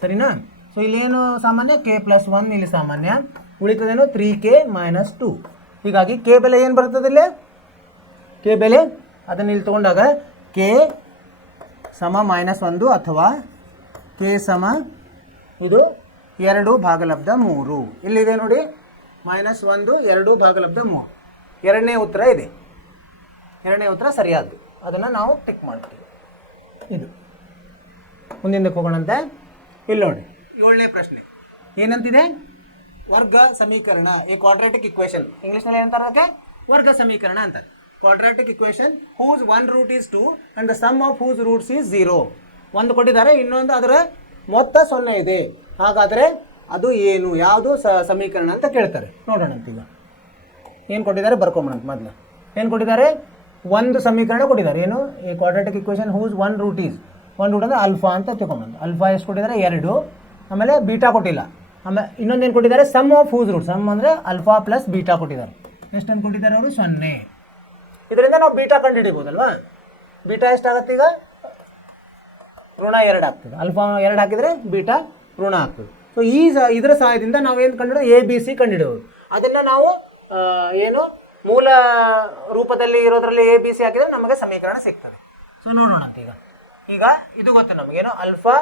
ಸರಿನಾ? ಸೊ ಇಲ್ಲೇನು ಸಾಮಾನ್ಯ? ಕೆ ಪ್ಲಸ್ 1 ಇಲ್ಲಿ ಸಾಮಾನ್ಯ ಉಳಿತದೇನೋ? 3k minus 2. ಹೀಗಾಗಿ ಕೆ ಬೆಲೆ ಏನು ಬರ್ತದೆ? ಇಲ್ಲಿ ಕೆ ಬೆಲೆ ಅದನ್ನು ಇಲ್ಲಿ ತೊಗೊಂಡಾಗ ಕೆ ಸಮ ಮೈನಸ್ 1 ಅಥವಾ ಕೆ ಸಮ ಇದು 2 ಭಾಗಲಬ್ಧ 3. ಇಲ್ಲಿದೆ ನೋಡಿ, ಮೈನಸ್ 1 2 ಭಾಗಲಬ್ಧ 3. ಎರಡನೇ ಉತ್ತರ ಇದೆ. ಎರಡನೇ ಉತ್ತರ ಸರಿಯಾದ್ದು, ಅದನ್ನು ನಾವು ಟಿಕ್ ಮಾಡ್ತೀವಿ. ಇದು ಮುಂದಿಂದಕ್ಕೆ ಹೋಗೋಣಂತೆ. ಇಲ್ಲಿ ನೋಡಿ 7ನೇ ಪ್ರಶ್ನೆ ಏನಂತಿದೆ? ವರ್ಗ ಸಮೀಕರಣ, ಈ ಕ್ವಾಡ್ರಾಟಿಕ್ ಇಕ್ವೇಶನ್ ಇಂಗ್ಲೀಷ್ನಲ್ಲಿ ಏನಂತಾರೆ ಅದಕ್ಕೆ? ವರ್ಗ ಸಮೀಕರಣ ಅಂತಾರೆ. Quadratic equation whose one root is 2 and the sum of whose roots is 0. ಒಂದು ಕೊಟ್ಟಿದ್ದಾರೆ, ಇನ್ನೊಂದು ಅದರ ಮೊತ್ತ 0 ಇದೆ. ಹಾಗಾದರೆ ಅದು ಏನು, ಯಾವುದು ಸಮೀಕರಣ ಅಂತ ಕೇಳ್ತಾರೆ. ನೋಡೋಣ ಅಂತೀಗ ಏನು ಕೊಟ್ಟಿದ್ದಾರೆ ಬರ್ಕೊಂಬೋಣ. ಮೊದಲು ಏನು ಕೊಟ್ಟಿದ್ದಾರೆ? ಒಂದು ಸಮೀಕರಣ ಕೊಟ್ಟಿದ್ದಾರೆ. ಏನು? ಈ quadratic equation whose one root is, ಒಂದು ರೂಟ್ ಅಂದರೆ ಅಲ್ಫಾ ಅಂತ ತಿಳ್ಕೊಂಬಂದು. ಅಲ್ಫಾ ಎಷ್ಟು ಕೊಟ್ಟಿದ್ದಾರೆ? 2. ಆಮೇಲೆ ಬೀಟಾ ಕೊಟ್ಟಿಲ್ಲ. ಆಮೇಲೆ ಇನ್ನೊಂದೇನು ಕೊಟ್ಟಿದ್ದಾರೆ? Sum of whose root. Sum ಅಂದರೆ ಅಲ್ಫಾ ಪ್ಲಸ್ ಬೀಟಾ ಕೊಟ್ಟಿದ್ದಾರೆ. ಎಷ್ಟೊಂದು ಕೊಟ್ಟಿದ್ದಾರೆ ಅವರು? 0. ಇದರಿಂದ ನಾವು ಬೀಟಾ ಕಂಡು ಹಿಡಿಬೋದಲ್ವಾ? ಬೀಟಾ ಎಷ್ಟಾಗತ್ತೆ ಈಗ? ಋಣ 2 ಆಗ್ತದೆ. ಅಲ್ಫಾ 2 ಹಾಕಿದರೆ ಬೀಟಾ ಋಣ ಆಗ್ತದೆ. ಸೊ ಇದರ ಸಹಾಯದಿಂದ ನಾವು ಏನು ಕಂಡುಹಿಡಿಯೋದು? ಎ ಬಿ ಸಿ ಕಂಡುಹಿಡಿಯೋದು. ಅದನ್ನು ನಾವು ಏನು ಮೂಲ ರೂಪದಲ್ಲಿ ಇರೋದ್ರಲ್ಲಿ ಎ ಬಿ ಸಿ ಹಾಕಿದರೆ ನಮಗೆ ಸಮೀಕರಣ ಸಿಗ್ತದೆ. ಸೊ ನೋಡೋಣ ಅಂತ ಈಗ ಇದು ಗೊತ್ತು ನಮಗೇನು? ಅಲ್ಫಾ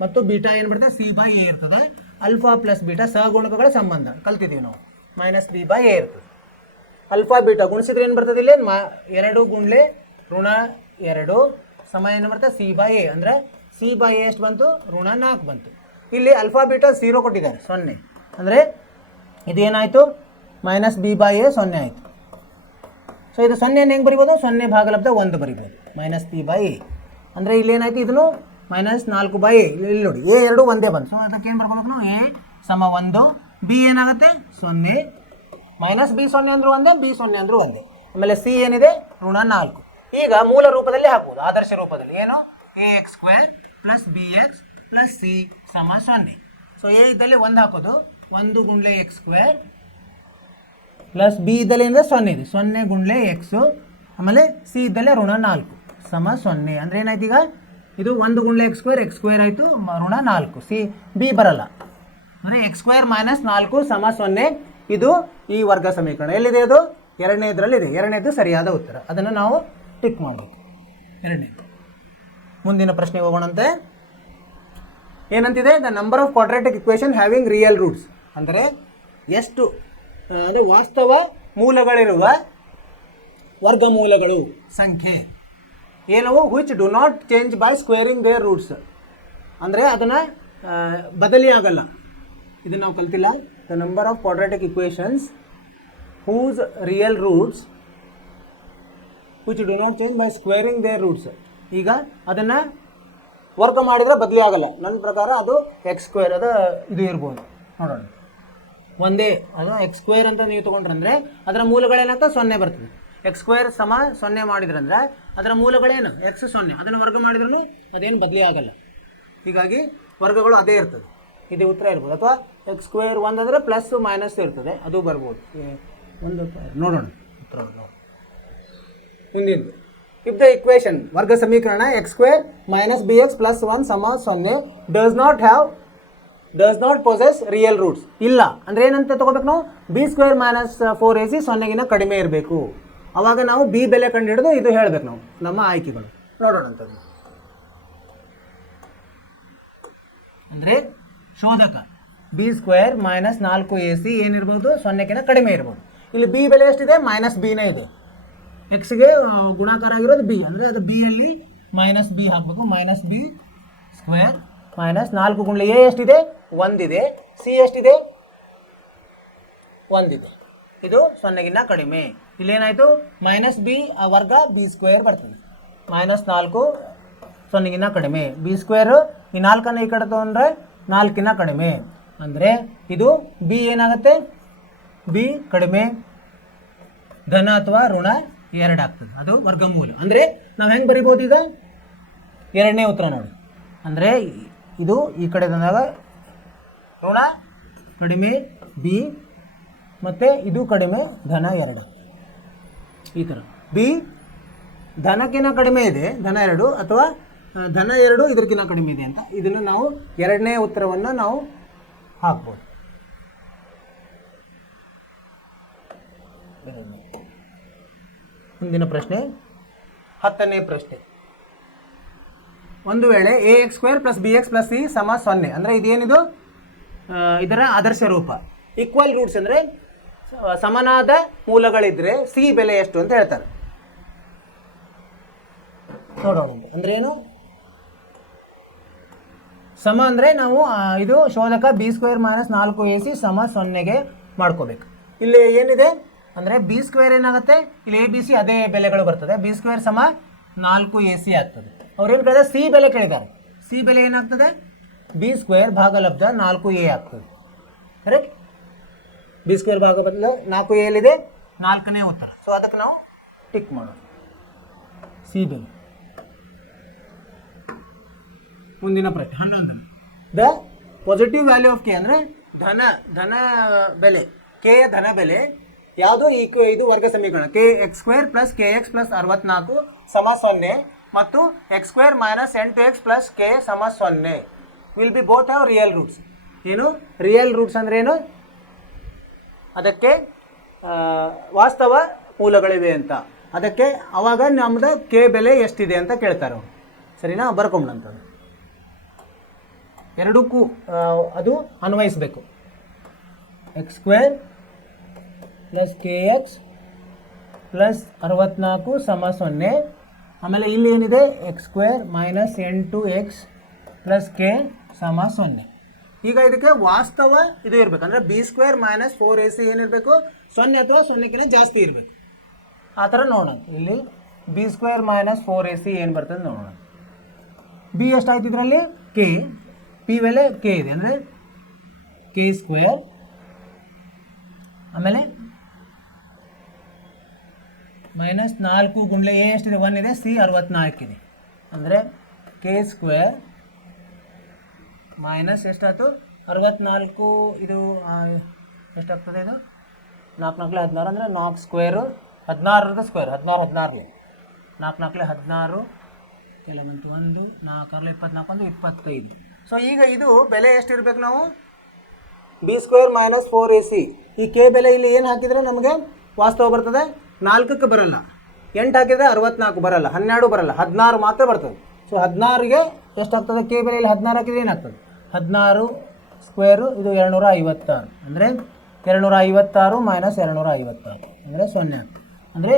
ಮತ್ತು ಬೀಟಾ ಏನು ಬರ್ತದೆ? C/A ಇರ್ತದೆ. ಅಲ್ಫಾ ಪ್ಲಸ್ ಬೀಟಾ ಸಹಗುಣಕಗಳ ಸಂಬಂಧ ಕಲ್ತಿದ್ದೀವಿ ನಾವು. -B/A ಇರ್ತದೆ. ಅಲ್ಫಾ ಬೀಟಾ ಗುಣಿಸಿದ್ರೆ ಏನು ಬರ್ತದೆ? ಇಲ್ಲಿ 2 ಗುಂಡ್ಲೆ ಋಣ 2 ಸಮ ಏನು ಬರ್ತದೆ? C/A. ಅಂದರೆ C/A ಎಷ್ಟು ಬಂತು? ಋಣ 4 ಬಂತು. ಇಲ್ಲಿ ಅಲ್ಫಾ ಬೀಟಾ 0 ಕೊಟ್ಟಿದ್ದಾರೆ, 0. ಅಂದರೆ ಇದೇನಾಯಿತು? -B/A 0 ಆಯಿತು. ಸೊ ಇದು 0 ಹೆಂಗೆ ಬರಿಬೋದು? 0 ಭಾಗಲಬ್ಧ 1 ಬರಿಬೋದು. -B/A ಅಂದರೆ ಇಲ್ಲೇನಾಯ್ತು? ಇದನ್ನು -4/A. ಇಲ್ಲಿ ನೋಡಿ A 2 ಒಂದೇ ಬಂತು. ಸೊ ಅದಕ್ಕೆ ಏನು ಬರ್ಕೋಬೇಕು ನಾವು? A ಸಮ 1, B ಏನಾಗುತ್ತೆ? 0, -B 0 ಅಂದರೂ ಒಂದೇ, B 0 ಅಂದರೂ ಒಂದೇ. ಆಮೇಲೆ C ಏನಿದೆ? ಋಣ 4. ಈಗ ಮೂಲ ರೂಪದಲ್ಲಿ ಹಾಕ್ಬೋದು, ಆದರ್ಶ ರೂಪದಲ್ಲಿ. ಏನು? ax² + bx + c ಸಮ 0. ಸೊ A ಇದ್ದಲ್ಲಿ 1 ಹಾಕೋದು, 1 ಗುಂಡ್ಲೆ x² ಪ್ಲಸ್ ಬಿ ಇದ್ದಲ್ಲಿ ಅಂದರೆ 0 ಇದೆ, 0 ಗುಂಡ್ಲೆ ಎಕ್ಸು. ಆಮೇಲೆ ಸಿ ಇದ್ದಲ್ಲೇ ಋಣ 4 ಸಮ 0. ಅಂದರೆ ಏನಾಯ್ತು ಈಗ? ಇದು 1 ಗುಂಡ್ಲೆ x² ಆಯಿತು, ಋಣ 4. ಸಿ ಬಿ ಬರಲ್ಲ, ಅಂದರೆ x² - 4 ಸಮ 0. ಇದು ಈ ವರ್ಗ ಸಮೀಕರಣ. ಎಲ್ಲಿದೆ ಅದು? ಎರಡನೇ ಇದರಲ್ಲಿದೆ. ಎರಡನೇದು ಸರಿಯಾದ ಉತ್ತರ. ಅದನ್ನು ನಾವು ಟಿಕ್ ಮಾಡಬೇಕು. ಎರಡನೇದು. ಮುಂದಿನ ಪ್ರಶ್ನೆಗೆ ಹೋಗೋಣಂತೆ. ಏನಂತಿದೆ? The number of quadratic equation having real roots. ಅಂದರೆ ಎಷ್ಟು ಅಂದರೆ ವಾಸ್ತವ ಮೂಲಗಳಿರುವ ವರ್ಗಮೂಲಗಳು ಸಂಖ್ಯೆ ಏನವು? Which do not change by squaring their roots. ಅಂದರೆ ಅದನ್ನು ಬದಲಿ ಆಗಲ್ಲ. ಇದನ್ನು ನಾವು ಕಲ್ತಿಲ್ಲ. The number of quadratic equations whose real roots which do not change by squaring their roots. ಈಗ ಅದನ್ನು ವರ್ಗ ಮಾಡಿದರೆ ಬದಲಿ ಆಗಲ್ಲ. ನನ್ನ ಪ್ರಕಾರ ಅದು x² ಅದು ಇದು ಇರ್ಬೋದು. ನೋಡೋಣ, ಒಂದೇ ಅದು x² ಅಂತ ನೀವು ತೊಗೊಂಡ್ರಂದರೆ ಅದರ ಮೂಲಗಳೇನಾಗ್ತದೆ? 0 ಬರ್ತದೆ. x² ಸಮ 0 ಮಾಡಿದ್ರಂದ್ರೆ ಅದರ ಮೂಲಗಳೇನು? x 0. ಅದನ್ನು ವರ್ಗ ಮಾಡಿದ್ರೂ ಅದೇನು ಬದಲಿ ಆಗಲ್ಲ. ಹೀಗಾಗಿ ವರ್ಗಗಳು ಅದೇ ಇರ್ತದೆ. ಇದು ಉತ್ತರ ಇರ್ಬೋದು. ಅಥವಾ x² 1 ಅಂದರೆ ಪ್ಲಸ್ ಮೈನಸ್ ಇರ್ತದೆ, ಅದು ಬರ್ಬೋದು. ಒಂದು ನೋಡೋಣ ಉತ್ತರ. ಮುಂದಿನ ಇಫ್ ದ ಇಕ್ವೇಷನ್ ವರ್ಗ ಸಮೀಕರಣ x² - bx + 1 ಸಮ 0 does not possess real roots. ಇಲ್ಲ ಅಂದರೆ ಏನಂತ ತೊಗೋಬೇಕು ನಾವು? b² - 4ac 0ಗಿಂತ ಕಡಿಮೆ ಇರಬೇಕು. ಆವಾಗ ನಾವು ಬಿ ಬೆಲೆ ಕಂಡು ಹಿಡಿದು ಇದು ಹೇಳಬೇಕು ನಾವು ನಮ್ಮ ಆಯ್ಕೆಗಳು. ನೋಡೋಣ ಅಂತದ್ದು. ಅಂದರೆ ಶೋಧಕ b² - 4ac ಏನಿರ್ಬೋದು? 0ಗಿಂತ ಕಡಿಮೆ ಇರ್ಬೋದು. ಇಲ್ಲಿ ಬಿ ಬೆಲೆ ಎಷ್ಟಿದೆ? -bನೇ ಇದೆ. ಎಕ್ಸ್ಗೆ ಗುಣಾಕಾರ ಆಗಿರೋದು ಬಿ, ಅಂದರೆ ಅದು ಬಿಯಲ್ಲಿ -b ಹಾಕಬೇಕು. -b² - 4 ಗುಂಡ್ಲೆ ಎ ಎಷ್ಟಿದೆ? 1 ಇದೆ. ಸಿ ಎಷ್ಟಿದೆ? 1 ಇದೆ. ಇದು 0ಗಿಂತ ಕಡಿಮೆ. ಇಲ್ಲೇನಾಯಿತು? -b ವರ್ಗ b² ಬರ್ತದೆ. -4 0ಗಿಂತ ಕಡಿಮೆ. b² ಈ 4ಅನ್ನು ಈ ಕಡೆ ತೊಗೊಂಡ್ರೆ 4ಗಿಂತ ಕಡಿಮೆ. ಅಂದರೆ ಇದು ಬಿ ಏನಾಗುತ್ತೆ? ಬಿ ಕಡಿಮೆ, ಧನ ಅಥವಾ ಋಣ 2 ಆಗ್ತದೆ. ಅದು ವರ್ಗಮೂಲ. ಅಂದರೆ ನಾವು ಹೆಂಗೆ ಬರಿಬೋದು ಈಗ? ಎರಡನೇ ಉತ್ತರ ನೋಡಿ. ಅಂದರೆ ಇದು ಈ ಕಡೆ ಬಂದಾಗ ಋಣ ಕಡಿಮೆ ಬಿ, ಮತ್ತು ಇದು ಕಡಿಮೆ ಧನ 2. ಈ ಥರ ಬಿ ಧನಕ್ಕಿಂತ ಕಡಿಮೆ ಇದೆ, ಧನ 2, ಅಥವಾ ಧನ 2 ಇದಕ್ಕಿಂತ ಕಡಿಮೆ ಇದೆ ಅಂತ. ಇದನ್ನು ನಾವು ಎರಡನೇ ಉತ್ತರವನ್ನು ನಾವು ಹಾಕ್ಬೋದು. ಮುಂದಿನ ಪ್ರಶ್ನೆ 10ನೇ ಪ್ರಶ್ನೆ. ಒಂದು ವೇಳೆ ax² + bx + c ಸಮ 0 ಅಂದರೆ ಇದೇನಿದು? ಇದರ ಆದರ್ಶ ರೂಪ. ಈಕ್ವಲ್ ರೂಟ್ಸ್ ಅಂದರೆ ಸಮನಾದ ಮೂಲಗಳಿದ್ದರೆ ಸಿ ಬೆಲೆ ಎಷ್ಟು ಅಂತ ಹೇಳ್ತಾರೆ. ನೋಡೋಣ. ಅಂದರೆ ಏನು? ಸಮ ಅಂದರೆ ನಾವು ಇದು ಶೋಧಕ ಬಿ ಸ್ಕ್ವೇರ್ ಮೈನಸ್ 4ac ಸಮ 0ಗೆ ಮಾಡ್ಕೋಬೇಕು. ಇಲ್ಲಿ ಏನಿದೆ ಅಂದರೆ ಬಿ ಸ್ಕ್ವೇರ್ ಏನಾಗುತ್ತೆ, ಇಲ್ಲಿ ಎ ಬಿ ಸಿ ಅದೇ ಬೆಲೆಗಳು ಬರ್ತದೆ. ಬಿ ಸ್ಕ್ವೇರ್ ಸಮ 4ac ಆಗ್ತದೆ. ಅವ್ರೇನು ಕೇಳಿದ್ರೆ ಸಿ ಬೆಲೆ ಕೇಳಿದ್ದಾರೆ. ಸಿ ಬೆಲೆ ಏನಾಗ್ತದೆ, ಬಿ ಸ್ಕ್ವೇರ್ ಭಾಗಲಬ್ಧ 4a ಆಗ್ತದೆ. ಕರೆಕ್ಟ್. ಬಿ ಸ್ಕ್ವೇರ್ ಭಾಗಲಬ್ಧ 4a ಎಲ್ಲಿದೆ, 4ನೇ ಉತ್ತರ. ಸೊ ಅದಕ್ಕೆ ನಾವು ಟಿಕ್ ಮಾಡೋಣ ಸಿ ಬೆಲೆ. ಮುಂದಿನ ಪ್ರಶ್ನೆ 11. The positive value of K ಅಂದರೆ ಧನ ಬೆಲೆ, ಕೆಯ ಧನ ಬೆಲೆ ಯಾವುದು, ಇದು ವರ್ಗ ಸಮೀಕರಣ. K X square plus K X plus 64 ಸಮ 0 ಮತ್ತು x square minus 8x plus K ಸಮ 0 will be both have real roots. ಏನು ರಿಯಲ್ ರೂಟ್ಸ್ ಅಂದ್ರೆ ಏನು, ಅದಕ್ಕೆ ವಾಸ್ತವ ಮೂಲಗಳಿವೆ ಅಂತ. ಅದಕ್ಕೆ ಅವಾಗ ನಮ್ಮದು ಕೆ ಬೆಲೆ ಎಷ್ಟಿದೆ ಅಂತ ಕೇಳ್ತಾರೆ ಅವರು. ಸರಿನಾ, ಬರ್ಕೊಂಬಂಥದ್ದು ಎರಡಕ್ಕೂ ಅದು ಅನ್ವಯಿಸಬೇಕು. X square plus K X plus 64 ಸಮ 0. ಆಮೇಲೆ ಇಲ್ಲಿ ಏನಿದೆ x square minus 8x plus K ಸಮ 0. ಈಗ ಇದಕ್ಕೆ ವಾಸ್ತವ ಇದು ಇರಬೇಕು. ಅಂದರೆ ಬಿ ಸ್ಕ್ವೇರ್ ಮೈನಸ್ 4ac ಏನಿರಬೇಕು, 0 ಅಥವಾ 0ಕ್ಕಿಂತ ಜಾಸ್ತಿ ಇರಬೇಕು. ಆ ಥರ ನೋಡೋಣ. ಇಲ್ಲಿ ಬಿ ಸ್ಕ್ವೇರ್ ಮೈನಸ್ 4ac ಏನು ಬರ್ತದೆ ನೋಡೋಣ. ಬಿ ಎಷ್ಟಾಯ್ತು ಇದರಲ್ಲಿ, ಕೆ. ಪಿ ಬೆಲೆ ಕೆ ಇದೆ ಅಂದರೆ ಕೆ ಸ್ಕ್ವೇರ್, ಆಮೇಲೆ ಮೈನಸ್ 4 ಗುಂಡ್ಲೆ ಎ ಎಷ್ಟಿದೆ, 1 ಇದೆ, ಸಿ 64 ಇದೆ. ಅಂದರೆ ಕೆ ಸ್ಕ್ವೇರ್ ಮೈನಸ್ ಎಷ್ಟಾಯ್ತು 64, ಇದು ಎಷ್ಟಾಗ್ತದೆ, ಇದು 4 4 16 ಅಂದರೆ 4 ಸ್ಕ್ವೇರು 16 ಸ್ಕ್ವೇರ್ 16 16 4 4 16 ಕೆಲವೊಂದು 1 4 24 25. ಸೊ ಈಗ ಇದು ಬೆಲೆ ಎಷ್ಟಿರ್ಬೇಕು, ನಾವು ಬಿ ಸ್ಕ್ವೇರ್ ಮೈನಸ್ 4ac ಈ ಕೆ ಬೆಲೆ ಇಲ್ಲಿ ಏನು ಹಾಕಿದರೆ ನಮಗೆ ವಾಸ್ತವ ಬರ್ತದೆ, 4ಕ್ಕೆ ಬರಲ್ಲ. 8 ಹಾಕಿದರೆ 64 ಬರಲ್ಲ, 12 ಬರಲ್ಲ, 16 ಮಾತ್ರ ಬರ್ತದೆ. ಸೊ 16ಗೆ ಎಷ್ಟಾಗ್ತದೆ ಕೆ ಬೆಲೆ, ಇಲ್ಲಿ 16 ಹಾಕಿದರೆ ಏನಾಗ್ತದೆ, 16 ಸ್ಕ್ವೇರು ಇದು 256 ಅಂದರೆ 256 ಮೈನಸ್ 256 ಅಂದರೆ 0 ಆಗ್ತದೆ. ಅಂದರೆ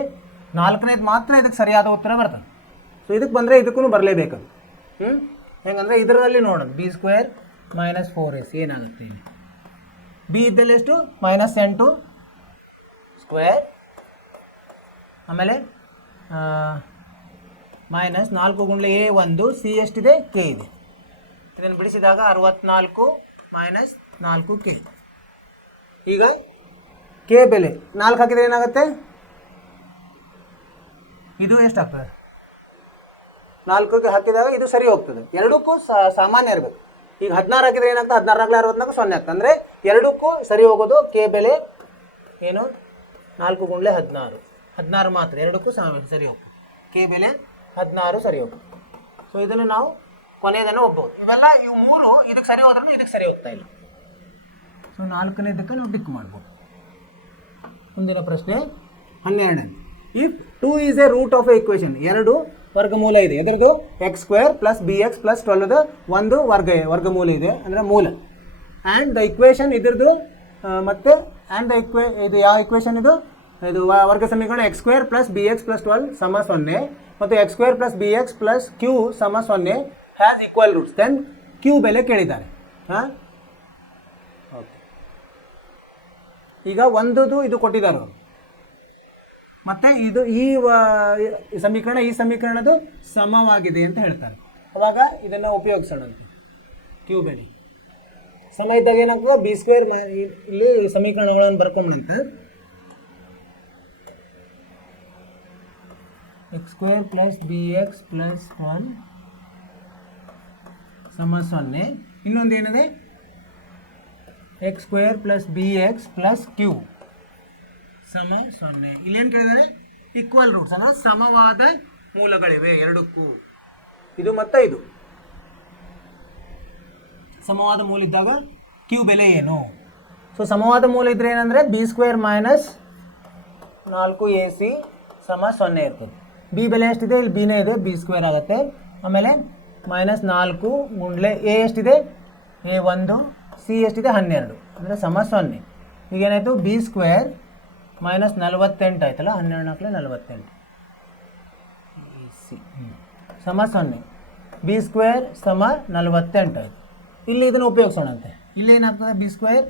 4ನೇದು ಮಾತ್ರ ಇದಕ್ಕೆ ಸರಿಯಾದ ಉತ್ತರ ಬರ್ತದೆ. ಸೊ ಇದಕ್ಕೆ ಬಂದರೆ ಇದಕ್ಕೂ ಬರಲೇಬೇಕು. ಹೆಂಗಂದರೆ ಇದರಲ್ಲಿ ನೋಡೋಣ, ಬಿ ಸ್ಕ್ವೇರ್ ಮೈನಸ್ 4ac ಏನಾಗುತ್ತೆ, ಇಲ್ಲಿ ಬಿ ಇದ್ದಲ್ಲಿ ಎಷ್ಟು ಮೈನಸ್ 8 ಸ್ಕ್ವೇರ್, ಆಮೇಲೆ ಮೈನಸ್ 4 ಗುಂಡ್ಲೆ ಎ 1, ಸಿ ಎಷ್ಟಿದೆ, ಕೆ ಇದೆ. ಇದನ್ನು ಬಿಡಿಸಿದಾಗ 64 ಮೈನಸ್ 4k. ಈಗ ಕೆ ಬೆಲೆ 4 ಹಾಕಿದರೆ ಏನಾಗುತ್ತೆ, ಇದು ಎಷ್ಟಾಗ್ತದೆ, 4ಕ್ಕೆ ಹಾಕಿದಾಗ ಇದು ಸರಿ ಹೋಗ್ತದೆ. ಎರಡಕ್ಕೂ ಸಾಮಾನ್ಯ ಇರಬೇಕು. ಈಗ 16 ಹಾಕಿದರೆ ಏನಾಗ್ತದೆ, 16 64 0 ಆಗ್ತದೆ. ಅಂದರೆ ಎರಡಕ್ಕೂ ಸರಿ ಹೋಗೋದು ಕೆ ಬೆಲೆ ಏನು, 4 ಗುಂಡ್ಲೆ 16 16 ಮಾತ್ರ, ಎರಡಕ್ಕೂ ಸರಿ ಹೋಗ್ತದೆ. ಕೆ ಬೆಲೆ 16 ಸರಿ ಹೋಗ್ತದೆ. ಸೊ ಇದನ್ನು ನಾವು ಕೊನೆಯದನ್ನು ಹೋಗ್ಬೋದು. ಇವೆಲ್ಲ ಇವು 3 ಇದಕ್ಕೆ ಸರಿ ಹೋದ್ರೂ ಇದಕ್ಕೆ ಸರಿ ಹೋಗ್ತಾ ಇಲ್ಲ. ಸೊ 4ನೇದಕ್ಕೆ ನಾವು ಟಿಕ್ ಮಾಡ್ಬೋದು. ಮುಂದಿನ ಪ್ರಶ್ನೆ 12. If 2 is a root of a equation, 2 ವರ್ಗಮೂಲ ಇದೆ. ಎದ್ರದ್ದು x square plus b x plus 12 ಒಂದು ವರ್ಗಮೂಲ ಇದೆ ಅಂದರೆ ಮೂಲ. ಆ್ಯಂಡ್ ದ ಇಕ್ವೇಷನ್ ಇದ್ರದ್ದು ಮತ್ತು ಆ್ಯಂಡ್ ದ ಇದು ಯಾವ ಇಕ್ವೇಷನ್ ಇದು ವರ್ಗ ಸಮೀಕರಣ x square plus b x plus 12 ಸಮ 0 ಮತ್ತು x square plus b x plus q ಸಮ 0 has equal roots. Then q ಬೆಲೆ ಕೇಳಿದ್ದಾರೆ. ಹಾಂ, ಓಕೆ. ಈಗ ಒಂದುದು ಇದು ಕೊಟ್ಟಿದ್ದಾರೆ ಅವರು, ಮತ್ತು ಇದು ಈ ಸಮೀಕರಣದು ಸಮವಾಗಿದೆ ಅಂತ ಹೇಳ್ತಾರೆ. ಅವಾಗ ಇದನ್ನು ಉಪಯೋಗಿಸೋಣ ಅಂತ. ಕ್ಯೂ ಬೆಲೆ ಸಮ ಇದ್ದಾಗ ಏನಾಗ್ತದೆ, ಬಿ ಸ್ಕ್ವೇರ್ ಇಲ್ಲಿ ಸಮೀಕರಣಗಳನ್ನು ಬರ್ಕೊಂಬಂತ x square plus b x plus 1 ಸಮ 0. ಇನ್ನೊಂದು ಏನಿದೆ, x square plus b x plus q ಸಮ 0. ಇಲ್ಲೇನು ಕೇಳಿದರೆ ಈಕ್ವಲ್ ರೂಟ್ಸ್ ಅನ್ನೋ ಸಮವಾದ ಮೂಲಗಳಿವೆ ಎರಡಕ್ಕೂ. ಇದು ಮತ್ತು ಇದು ಸಮವಾದ ಮೂಲ ಇದ್ದಾಗ ಕ್ಯೂ ಬೆಲೆ ಏನು. ಸೊ ಸಮವಾದ ಮೂಲ ಇದ್ರೆ ಏನಂದರೆ ಬಿ ಸ್ಕ್ವೇರ್ ಮೈನಸ್ 4ac ಸಮ 0 ಇರ್ತದೆ. ಬಿ ಬೆಲೆ ಎಷ್ಟಿದೆ, ಇಲ್ಲಿ ಬಿನೇ ಇದೆ, ಬಿ ಸ್ಕ್ವೇರ್ ಆಗುತ್ತೆ. ಆಮೇಲೆ ಮೈನಸ್ 4 ಗುಂಡ್ಲೆ ಎ ಎಷ್ಟಿದೆ, ಎ 1, ಸಿ ಎಷ್ಟಿದೆ 12 ಅಂದರೆ ಸಮ 0. ಈಗೇನಾಯಿತು, ಬಿ ಸ್ಕ್ವೇರ್ ಮೈನಸ್ 48 ಆಯ್ತಲ್ಲ, 12 4 48 ಸಿ ಸಮ 0. ಬಿ ಸ್ಕ್ವೇರ್ ಸಮ 48 ಆಯಿತು. ಇಲ್ಲಿ ಇದನ್ನು ಉಪಯೋಗಿಸೋಣಂತೆ. ಇಲ್ಲಿ ಏನಾಗ್ತದೆ ಬಿ ಸ್ಕ್ವೇರ್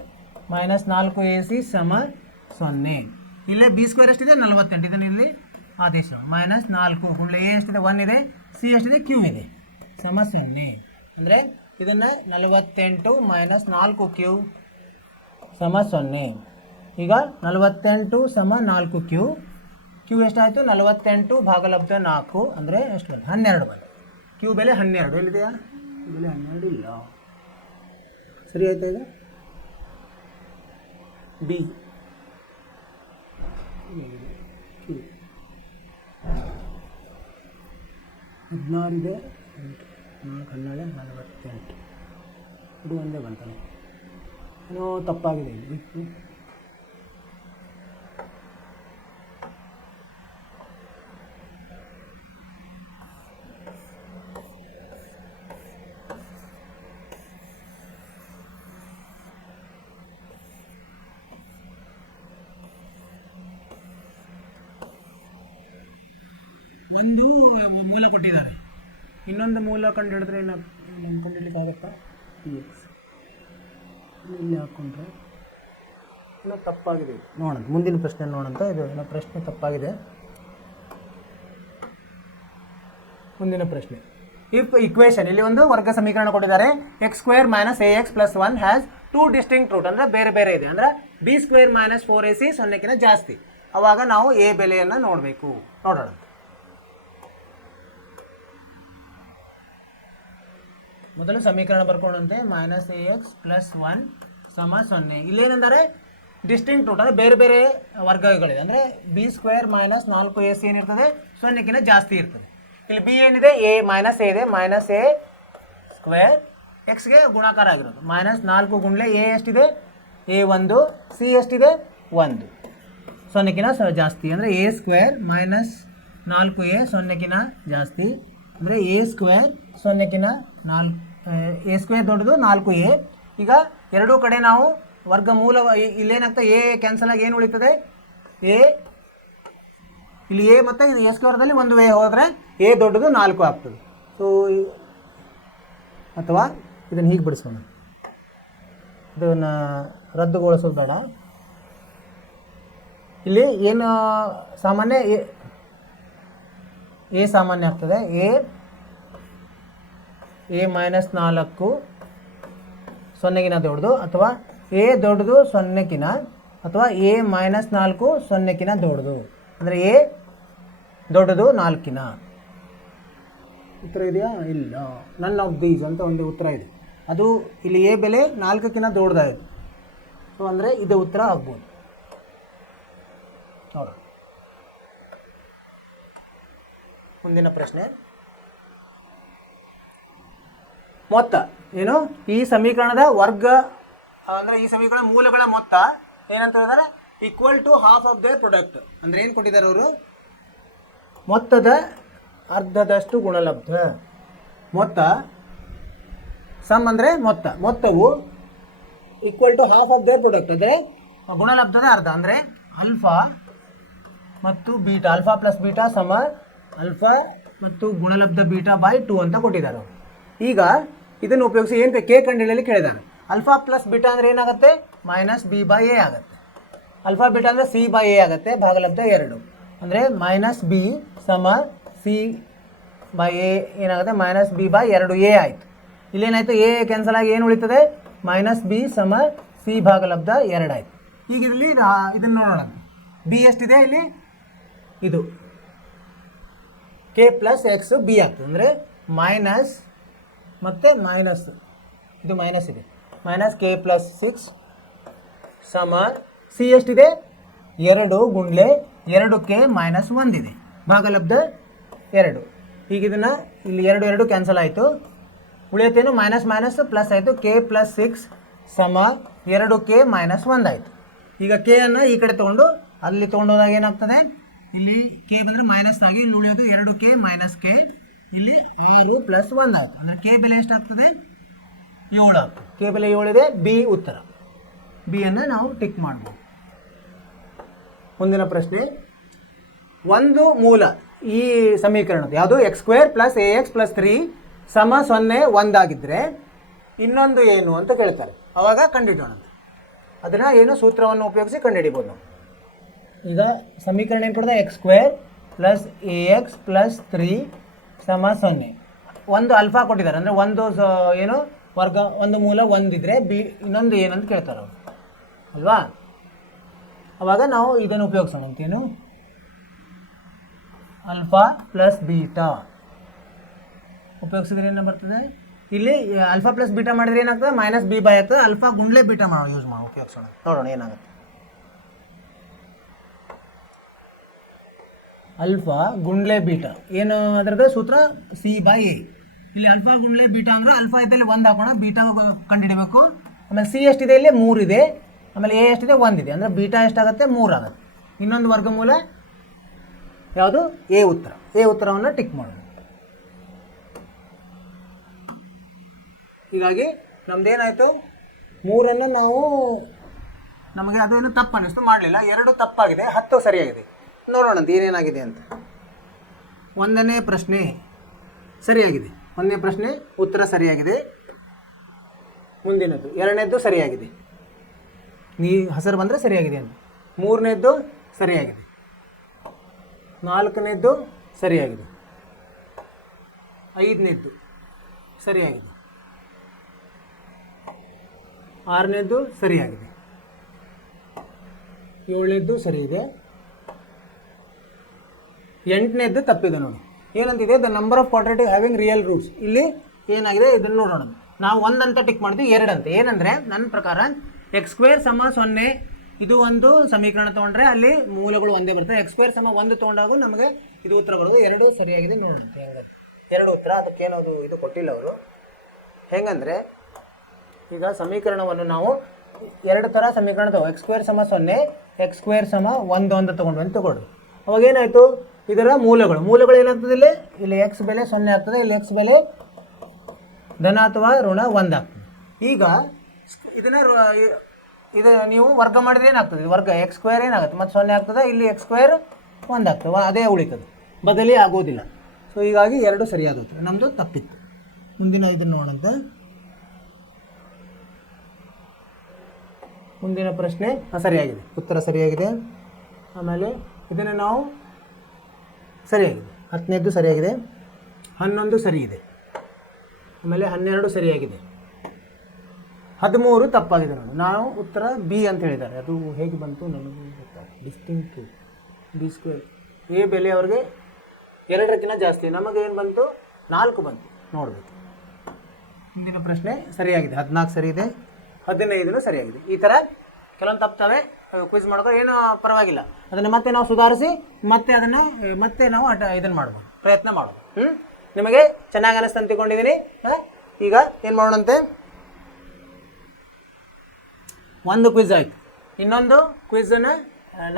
ಮೈನಸ್ 4ac ಸಮ 0. ಇಲ್ಲೇ ಬಿ ಸ್ಕ್ವೇರ್ ಎಷ್ಟಿದೆ 48, ಇದನ್ನು ಇಲ್ಲಿ ಆದೇಶ ಮೈನಸ್ 4 ಗುಂಡ್ಲೆ ಎ ಎಷ್ಟಿದೆ 1 ಇದೆ, ಸಿ ಎಷ್ಟಿದೆ ಕ್ಯೂ ಇದೆ ಸಮ 0. ಅಂದರೆ ಇದನ್ನು 48 ಮೈನಸ್ 4q ಸಮ 0. ಈಗ 48 ಸಮ 4q, ಕ್ಯೂ ಎಷ್ಟಾಯಿತು 48 ಭಾಗಲಬ್ಧ 4 ಅಂದರೆ ಎಷ್ಟು ಬಂತು 12 ಬಂತು. ಕ್ಯೂ ಬೆಲೆ 12 ಎಲ್ಲಿದೆಯಾ, ಬೆಲೆ 12 ಇಲ್ಲ. ಸರಿ ಆಯ್ತಾ? ಈಗ ಬಿ ಕ್ಯೂ 16 ಇದೆ, 4 12 48, ಇದು ಒಂದೇ ಬಂತಾನೆ. ಏನೋ ತಪ್ಪಾಗಿದೆ ಇಲ್ಲಿ. ಒಂದು ಮೂಲ ಕೊಟ್ಟಿದ್ದಾರೆ, ಇನ್ನೊಂದು ಮೂಲ ಕಂಡು ಹಿಡಿದ್ರೆ ಕಂಡುಹಿಡ್ಲಿಕ್ಕಾಗತ್ತಾ? ಎಕ್ಸ್ ಇಲ್ಲಿ ಹಾಕ್ಕೊಂಡ್ರೆ ಏನೋ ತಪ್ಪಾಗಿದೆ. ನೋಡೋಣ ಮುಂದಿನ ಪ್ರಶ್ನೆ ನೋಡೋಂತ. ಇದು ಏನೋ ಪ್ರಶ್ನೆ ತಪ್ಪಾಗಿದೆ. ಮುಂದಿನ ಪ್ರಶ್ನೆ, ಇಫ್ ಇಕ್ವೇಷನ್, ಇಲ್ಲಿ ಒಂದು ವರ್ಗ ಸಮೀಕರಣ ಕೊಟ್ಟಿದ್ದಾರೆ. X square minus a x plus 1 has 2 distinct root, ಅಂದರೆ ಬೇರೆ ಬೇರೆ ಇದೆ. ಅಂದರೆ ಬಿ ಸ್ಕ್ವೇರ್ ಮೈನಸ್ 4ac 0ಕ್ಕಿಂತ ಜಾಸ್ತಿ. ಆವಾಗ ನಾವು ಎ ಬೆಲೆಯನ್ನು ನೋಡಬೇಕು. ನೋಡೋಣ. ಮೊದಲು ಸಮೀಕರಣ ಬರ್ಕೊಂಡಂತೆ ಮೈನಸ್ ಎ ಎಕ್ಸ್ ಪ್ಲಸ್ 1 ಸಮ 0. ಇಲ್ಲೇನೆಂದರೆ ಡಿಸ್ಟಿಂಕ್ಟ್ ರೂಟ್, ಅಂದರೆ ಬೇರೆ ಬೇರೆ ವರ್ಗಗಳಿದೆ. ಅಂದರೆ ಬಿ ಸ್ಕ್ವೇರ್ ಮೈನಸ್ 4ac ಏನಿರ್ತದೆ 0ಕ್ಕಿಂತ ಜಾಸ್ತಿ ಇರ್ತದೆ. ಇಲ್ಲಿ ಬಿ ಏನಿದೆ ಎ ಮೈನಸ್ ಎ ಇದೆ, ಮೈನಸ್ ಎ ಸ್ಕ್ವೇರ್ ಎಕ್ಸ್ಗೆ ಗುಣಾಕಾರ ಆಗಿರೋದು. ಮೈನಸ್ 4 ಗುಂಡ್ಲೆ ಎ ಎಷ್ಟಿದೆ ಎ 1, ಸಿ ಎಷ್ಟಿದೆ 1, 0ಕ್ಕಿಂತ ಜಾಸ್ತಿ. ಅಂದರೆ ಎ ಸ್ಕ್ವೇರ್ ಮೈನಸ್ 4a 0ಕ್ಕಿಂತ ಜಾಸ್ತಿ, ಅಂದರೆ ಎ ಸ್ಕ್ವೇರ್ 0ಕ್ಕಿಂತ 4, ಎ ಸ್ಕ್ವೇರ್ ದೊಡ್ಡದು 4a. ಈಗ ಎರಡೂ ಕಡೆ ನಾವು ವರ್ಗಮೂಲ, ಇಲ್ಲೇನಾಗ್ತದೆ ಎ ಕ್ಯಾನ್ಸಲ್ ಆಗಿ ಏನು ಉಳಿತದೆ ಎ, ಇಲ್ಲಿ ಎ ಮತ್ತು ಇದು ಎ ಸ್ಕ್ವೇರ್ದಲ್ಲಿ ಒಂದು ಎ ಹೋದರೆ ಎ ದೊಡ್ಡದು 4 ಆಗ್ತದೆ. ಸೊ ಅಥವಾ ಇದನ್ನು ಹೀಗೆ ಬಿಡಿಸೋಣ, ಇದನ್ನು ರದ್ದುಗೊಳಿಸೋದು ಬೇಡ. ಇಲ್ಲಿ ಏನು ಸಾಮಾನ್ಯ ಎ ಸಾಮಾನ್ಯ ಆಗ್ತದೆ. ಎ ಮೈನಸ್ 4 0ಕ್ಕಿಂತ ದೊಡ್ಡದು, ಅಥವಾ ಎ ದೊಡ್ಡದು 0ಕ್ಕಿಂತ, ಅಥವಾ ಎ ಮೈನಸ್ 4 0ಕ್ಕಿಂತ ದೊಡ್ಡದು, ಅಂದರೆ ಎ ದೊಡ್ಡದು 4ಕ್ಕಿಂತ. ಉತ್ತರ ಇದೆಯಾ? ಇಲ್ಲ. ನನ್ ಆಫ್ ದೀಸ್ ಅಂತ ಒಂದು ಉತ್ತರ ಇದೆ. ಅದು ಇಲ್ಲಿ ಎ ಬೆಲೆ 4ಕ್ಕಿಂತ ದೊಡ್ಡದಾಯಿತು. ಸೊ ಅಂದರೆ ಇದು ಉತ್ತರ ಆಗ್ಬೋದು. ನೋಡೋಣ ಮುಂದಿನ ಪ್ರಶ್ನೆ. ಮೊತ್ತ ಏನು? ಈ ಸಮೀಕರಣದ ವರ್ಗ, ಅಂದರೆ ಈ ಸಮೀಕರಣ ಮೂಲಗಳ ಮೊತ್ತ ಏನಂತ ಹೇಳಿದರೆ equal to half of the product. ಅಂದರೆ ಏನು ಕೊಟ್ಟಿದ್ದಾರೆ ಅವರು? ಮೊತ್ತದ ಅರ್ಧದಷ್ಟು ಗುಣಲಬ್ಧ. ಮೊತ್ತ ಸಮ್ ಅಂದರೆ ಮೊತ್ತವು equal to half of the product, ಅಂದರೆ ಗುಣಲಬ್ಧದ ಅರ್ಧ. ಅಂದರೆ ಆಲ್ಫಾ ಮತ್ತು ಬೀಟಾ, ಆಲ್ಫಾ ಪ್ಲಸ್ ಬೀಟಾ ಸಮ ಆಲ್ಫಾ ಮತ್ತು ಗುಣಲಬ್ಧ ಬೀಟಾ ಬೈ 2 ಅಂತ ಕೊಟ್ಟಿದ್ದಾರೆ. ಈಗ ಇದನ್ನು ಉಪಯೋಗಿಸಿ ಏನು ಕೆ ಕಂಡುಹಿಡಿಯಲು ಕೇಳಿದ್ದಾರೆ. ಅಲ್ಫಾ ಪ್ಲಸ್ ಬೀಟಾ ಅಂದರೆ ಏನಾಗುತ್ತೆ? ಮೈನಸ್ ಬಿ ಬೈ ಎ ಆಗುತ್ತೆ. ಅಲ್ಫಾ ಬೀಟಾ ಅಂದರೆ ಸಿ ಬೈ ಎ ಆಗುತ್ತೆ, ಭಾಗಲಬ್ಧ 2. ಅಂದರೆ ಮೈನಸ್ ಬಿ ಸಮ ಸಿ ಬೈ ಎ ಏನಾಗುತ್ತೆ? ಮೈನಸ್ ಬಿ ಬೈ 2a ಆಯಿತು. ಇಲ್ಲೇನಾಯಿತು? ಎ ಕ್ಯಾನ್ಸಲ್ ಆಗಿ ಏನು ಉಳಿತದೆ? ಮೈನಸ್ ಬಿ ಸಮ ಸಿ ಭಾಗಲಬ್ಧ 2 ಆಯಿತು. ಈಗ ಇಲ್ಲಿ ಇದನ್ನು ನೋಡೋಣ. ಬಿ ಎಷ್ಟಿದೆ ಇಲ್ಲಿ? ಇದು ಕೆ ಪ್ಲಸ್ ಎಕ್ಸ್ ಬಿ ಆಗ್ತದೆ. ಅಂದರೆ ಮೈನಸ್ ಮತ್ತು ಮೈನಸ್, ಇದು ಮೈನಸ್ ಇದೆ, ಮೈನಸ್ ಕೆ ಪ್ಲಸ್ 6 ಸಮ ಸಿ ಎಷ್ಟಿದೆ? 2 ಗುಂಡ್ಲೆ 2ಕೆ ಮೈನಸ್ 1 ಇದೆ, ಭಾಗಲಬ್ಧ 2. ಈಗ ಇದನ್ನು ಇಲ್ಲಿ 2 ಕ್ಯಾನ್ಸಲ್ ಆಯಿತು. ಉಳಿಯುತ್ತೇನು? ಮೈನಸ್ ಮೈನಸ್ ಪ್ಲಸ್ ಆಯಿತು. ಕೆ ಪ್ಲಸ್ 6 ಸಮ 2ಕೆ ಮೈನಸ್ 1 ಆಯಿತು. ಈಗ ಕೆ ಅನ್ನು ಈ ಕಡೆ ತೊಗೊಂಡು ಅಲ್ಲಿ ತೊಗೊಂಡೋದಾಗ ಏನಾಗ್ತದೆ? ಇಲ್ಲಿ ಕೆ ಬಂದರೆ ಮೈನಸ್ ಆಗಿ ಇಲ್ಲಿ ಉಳಿಯೋದು 2ಕೆ ಮೈನಸ್ ಕೆ, ಇಲ್ಲಿ 6 ಪ್ಲಸ್ 1 ಆಯಿತು. ಅಂದರೆ ಕೆ ಬೆಲೆ ಎಷ್ಟಾಗ್ತದೆ? 7 ಆಗ್ತದೆ. ಕೆ ಬೆಲೆ 7 ಇದೆ. ಬಿ ಉತ್ತರ. ಬಿಯನ್ನು ನಾವು ಟಿಕ್ ಮಾಡ್ಬೋದು. ಮುಂದಿನ ಪ್ರಶ್ನೆ. ಒಂದು ಮೂಲ ಈ ಸಮೀಕರಣದ ಯಾವುದು? X square plus a x plus 3 ಸಮ 0 1 ಆಗಿದ್ದರೆ ಇನ್ನೊಂದು ಏನು ಅಂತ ಕೇಳ್ತಾರೆ. ಅವಾಗ ಕಂಡುಹಿಡಿಯೋಣ. ಅದನ್ನು ಏನು ಸೂತ್ರವನ್ನು ಉಪಯೋಗಿಸಿ ಕಂಡುಹಿಡಿಬೋದು ನಾವು. ಈಗ ಸಮೀಕರಣ ಏನು ಕೊಡ್ದೆ, x square plus a x plus 3 = 0. ಒಂದು ಅಲ್ಫಾ ಕೊಟ್ಟಿದ್ದಾರೆ, ಅಂದರೆ ಒಂದು ಏನು ವರ್ಗ, ಒಂದು ಮೂಲ ಒಂದಿದ್ರೆ ಬಿ ಇನ್ನೊಂದು ಏನಂತ ಕೇಳ್ತಾರೆ ಅವರು ಅಲ್ವಾ. ಅವಾಗ ನಾವು ಇದನ್ನು ಉಪಯೋಗಿಸೋಣ ಅಂತೇನು, ಅಲ್ಫಾ ಪ್ಲಸ್ ಬೀಟಾ ಉಪಯೋಗಿಸಿದ್ರೆ ಏನು ಬರ್ತದೆ, ಇಲ್ಲಿ ಅಲ್ಫಾ ಪ್ಲಸ್ ಬೀಟಾ ಮಾಡಿದ್ರೆ ಏನಾಗ್ತದೆ, -b/, ಆಗ್ತದೆ. ಅಲ್ಫಾ ಗುಂಡ್ಲೆ ಬೀಟಾ ಯೂಸ್ ಮಾಡಿ ಉಪಯೋಗಿಸೋಣ, ನೋಡೋಣ ಏನಾಗುತ್ತೆ. ಅಲ್ಫಾ ಗುಂಡ್ಲೆ ಬೀಟಾ ಏನು ಅದರದ್ದು ಸೂತ್ರ c/a. ಇಲ್ಲಿ ಅಲ್ಫಾ ಗುಂಡ್ಲೆ ಬೀಟಾ ಅಂದರೆ ಅಲ್ಫಾ ಇದ್ದಲ್ಲಿ 1 ಹಾಕೋಣ, ಬೀಟಾ ಕಂಡುಹಿಡಬೇಕು. ಆಮೇಲೆ ಸಿ ಎಷ್ಟಿದೆ, ಇಲ್ಲಿ 3 ಇದೆ. ಆಮೇಲೆ ಎ ಎಷ್ಟಿದೆ, 1 ಇದೆ. ಅಂದರೆ ಬೀಟಾ ಎಷ್ಟಾಗುತ್ತೆ, 3 ಆಗುತ್ತೆ. ಇನ್ನೊಂದು ವರ್ಗಮೂಲ ಯಾವುದು, ಎ ಉತ್ತರ. ಎ ಉತ್ತರವನ್ನು ಟಿಕ್ ಮಾಡೋಣ. ಹೀಗಾಗಿ ನಮ್ದೇನಾಯಿತು, 3ಅನ್ನು ನಾವು ನಮಗೆ ಅದೇನು ತಪ್ಪು ಅನ್ನಿಸ್ತು, ಮಾಡಲಿಲ್ಲ. 2 ತಪ್ಪಾಗಿದೆ, 10 ಸರಿಯಾಗಿದೆ. ನೋಡೋಣ ಅಂತ ಏನೇನಾಗಿದೆ ಅಂತ. 1ನೇ ಪ್ರಶ್ನೆ ಸರಿಯಾಗಿದೆ, 1ನೇ ಪ್ರಶ್ನೆ ಉತ್ತರ ಸರಿಯಾಗಿದೆ. ಮುಂದಿನದ್ದು 2ನೇದ್ದು ಸರಿಯಾಗಿದೆ, ಹೆಸರು ಬಂದರೆ ಸರಿಯಾಗಿದೆ ಅಂತ. 3ನೇದ್ದು ಸರಿಯಾಗಿದೆ, 4ನೇದ್ದು ಸರಿಯಾಗಿದೆ, 5ನೇದ್ದು ಸರಿಯಾಗಿದೆ, 6ನೇದ್ದು ಸರಿಯಾಗಿದೆ, 7ನೇದ್ದು ಸರಿ ಇದೆ, 8ನೇದ್ದು ತಪ್ಪಿದೆ ನೋಡಿ. ಏನಂತಿದೆ, the number of quadratic having real roots. ಇಲ್ಲಿ ಏನಾಗಿದೆ ಇದನ್ನು ನೋಡೋಣ. ನಾವು 1 ಅಂತ ಟಿಕ್ ಮಾಡಿದ್ವಿ, 2 ಅಂತ. ಏನಂದರೆ ನನ್ನ ಪ್ರಕಾರ x² = 0 ಇದು ಒಂದು ಸಮೀಕರಣ ತೊಗೊಂಡ್ರೆ ಅಲ್ಲಿ ಮೂಲಗಳು ಒಂದೇ ಬರ್ತವೆ. x² = 1 ತೊಗೊಂಡಾಗ ನಮಗೆ ಇದು ಉತ್ತರ ಬರೋದು. 2 ಸರಿಯಾಗಿದೆ ನೋಡೋಣ ಹೆಂಗೆ. 2 ಉತ್ತರ, ಅದಕ್ಕೇನೋದು ಇದು ಕೊಟ್ಟಿಲ್ಲ ಅವರು. ಹೆಂಗಂದರೆ ಈಗ ಸಮೀಕರಣವನ್ನು ನಾವು 2 ಥರ ಸಮೀಕರಣ ತಗೋ, x² = 0, x² = 1 ಅಂತ ತೊಗೊಂಡು ಅಂತ ತಗೊಳ್ಳಿ. ಅವಾಗ ಏನಾಯಿತು, ಇದರ ಮೂಲಗಳು ಏನಾಗ್ತದೆ, ಇಲ್ಲಿ x ಬೆಲೆ 0 ಆಗ್ತದೆ, ಇಲ್ಲಿ x ಬೆಲೆ ಧನ ಅಥವಾ ಋಣ 1 ಆಗ್ತದೆ. ಈಗ ಇದು ನೀವು ವರ್ಗ ಮಾಡಿದ್ರೆ ಏನಾಗ್ತದೆ, ವರ್ಗ x² ಏನಾಗುತ್ತೆ, ಮತ್ತು 0 ಆಗ್ತದೆ, ಇಲ್ಲಿ x² 1 ಆಗ್ತದೆ, ಅದೇ ಉಳಿತದೆ, ಬದಲಿ ಆಗೋದಿಲ್ಲ. ಸೊ ಹೀಗಾಗಿ 2 ಸರಿಯಾದ ಉತ್ತರ, ನಮ್ಮದು ತಪ್ಪಿತ್ತು. ಮುಂದಿನ ಇದನ್ನು ನೋಡೋಂತ. ಮುಂದಿನ ಪ್ರಶ್ನೆ ಸರಿಯಾಗಿದೆ, ಉತ್ತರ ಸರಿಯಾಗಿದೆ. ಆಮೇಲೆ ಇದನ್ನು ನಾವು ಸರಿಯಾಗಿದೆ, 10ನೇದ್ದು ಸರಿಯಾಗಿದೆ, 11 ಸರಿ ಇದೆ, ಆಮೇಲೆ 12 ಸರಿಯಾಗಿದೆ, 13 ತಪ್ಪಾಗಿದೆ ನೋಡಿ. ನಾವು ಉತ್ತರ ಬಿ ಅಂತ ಹೇಳಿದ್ದಾರೆ, ಅದು ಹೇಗೆ ಬಂತು ನನಗೂ ಗೊತ್ತಾಗ. ಡಿಸ್ಟಿಂಕ್ಟ್ b², ಎ ಬೆಲೆ ಅವ್ರಿಗೆ 2ಕ್ಕಿಂತ ಜಾಸ್ತಿ, ನಮಗೆ ಏನು ಬಂತು, 4 ಬಂತು, ನೋಡಬೇಕು. ಮುಂದಿನ ಪ್ರಶ್ನೆ ಸರಿಯಾಗಿದೆ, 14 ಸರಿ ಇದೆ, 15 ಸರಿಯಾಗಿದೆ. ಈ ಥರ ಕೆಲವೊಂದು ತಪ್ತವೆ, ಕ್ವಿಜ್ ಮಾಡೋದು ಏನು ಪರವಾಗಿಲ್ಲ, ಅದನ್ನು ಮತ್ತೆ ನಾವು ಸುಧಾರಿಸಿ ಮತ್ತೆ ನಾವು ಇದನ್ನು ಮಾಡ್ಬೋದು, ಪ್ರಯತ್ನ ಮಾಡ್ಬೋದು. ನಿಮಗೆ ಚೆನ್ನಾಗಿ ಅನಿಸ್ತು ಅಂತಿಕೊಂಡಿದ್ದೀನಿ. ಈಗ ಏನು ಮಾಡೋಣಂತೆ, ಒಂದು ಕ್ವಿಜ್ ಆಯಿತು, ಇನ್ನೊಂದು ಕ್ವಿಝನ್ನು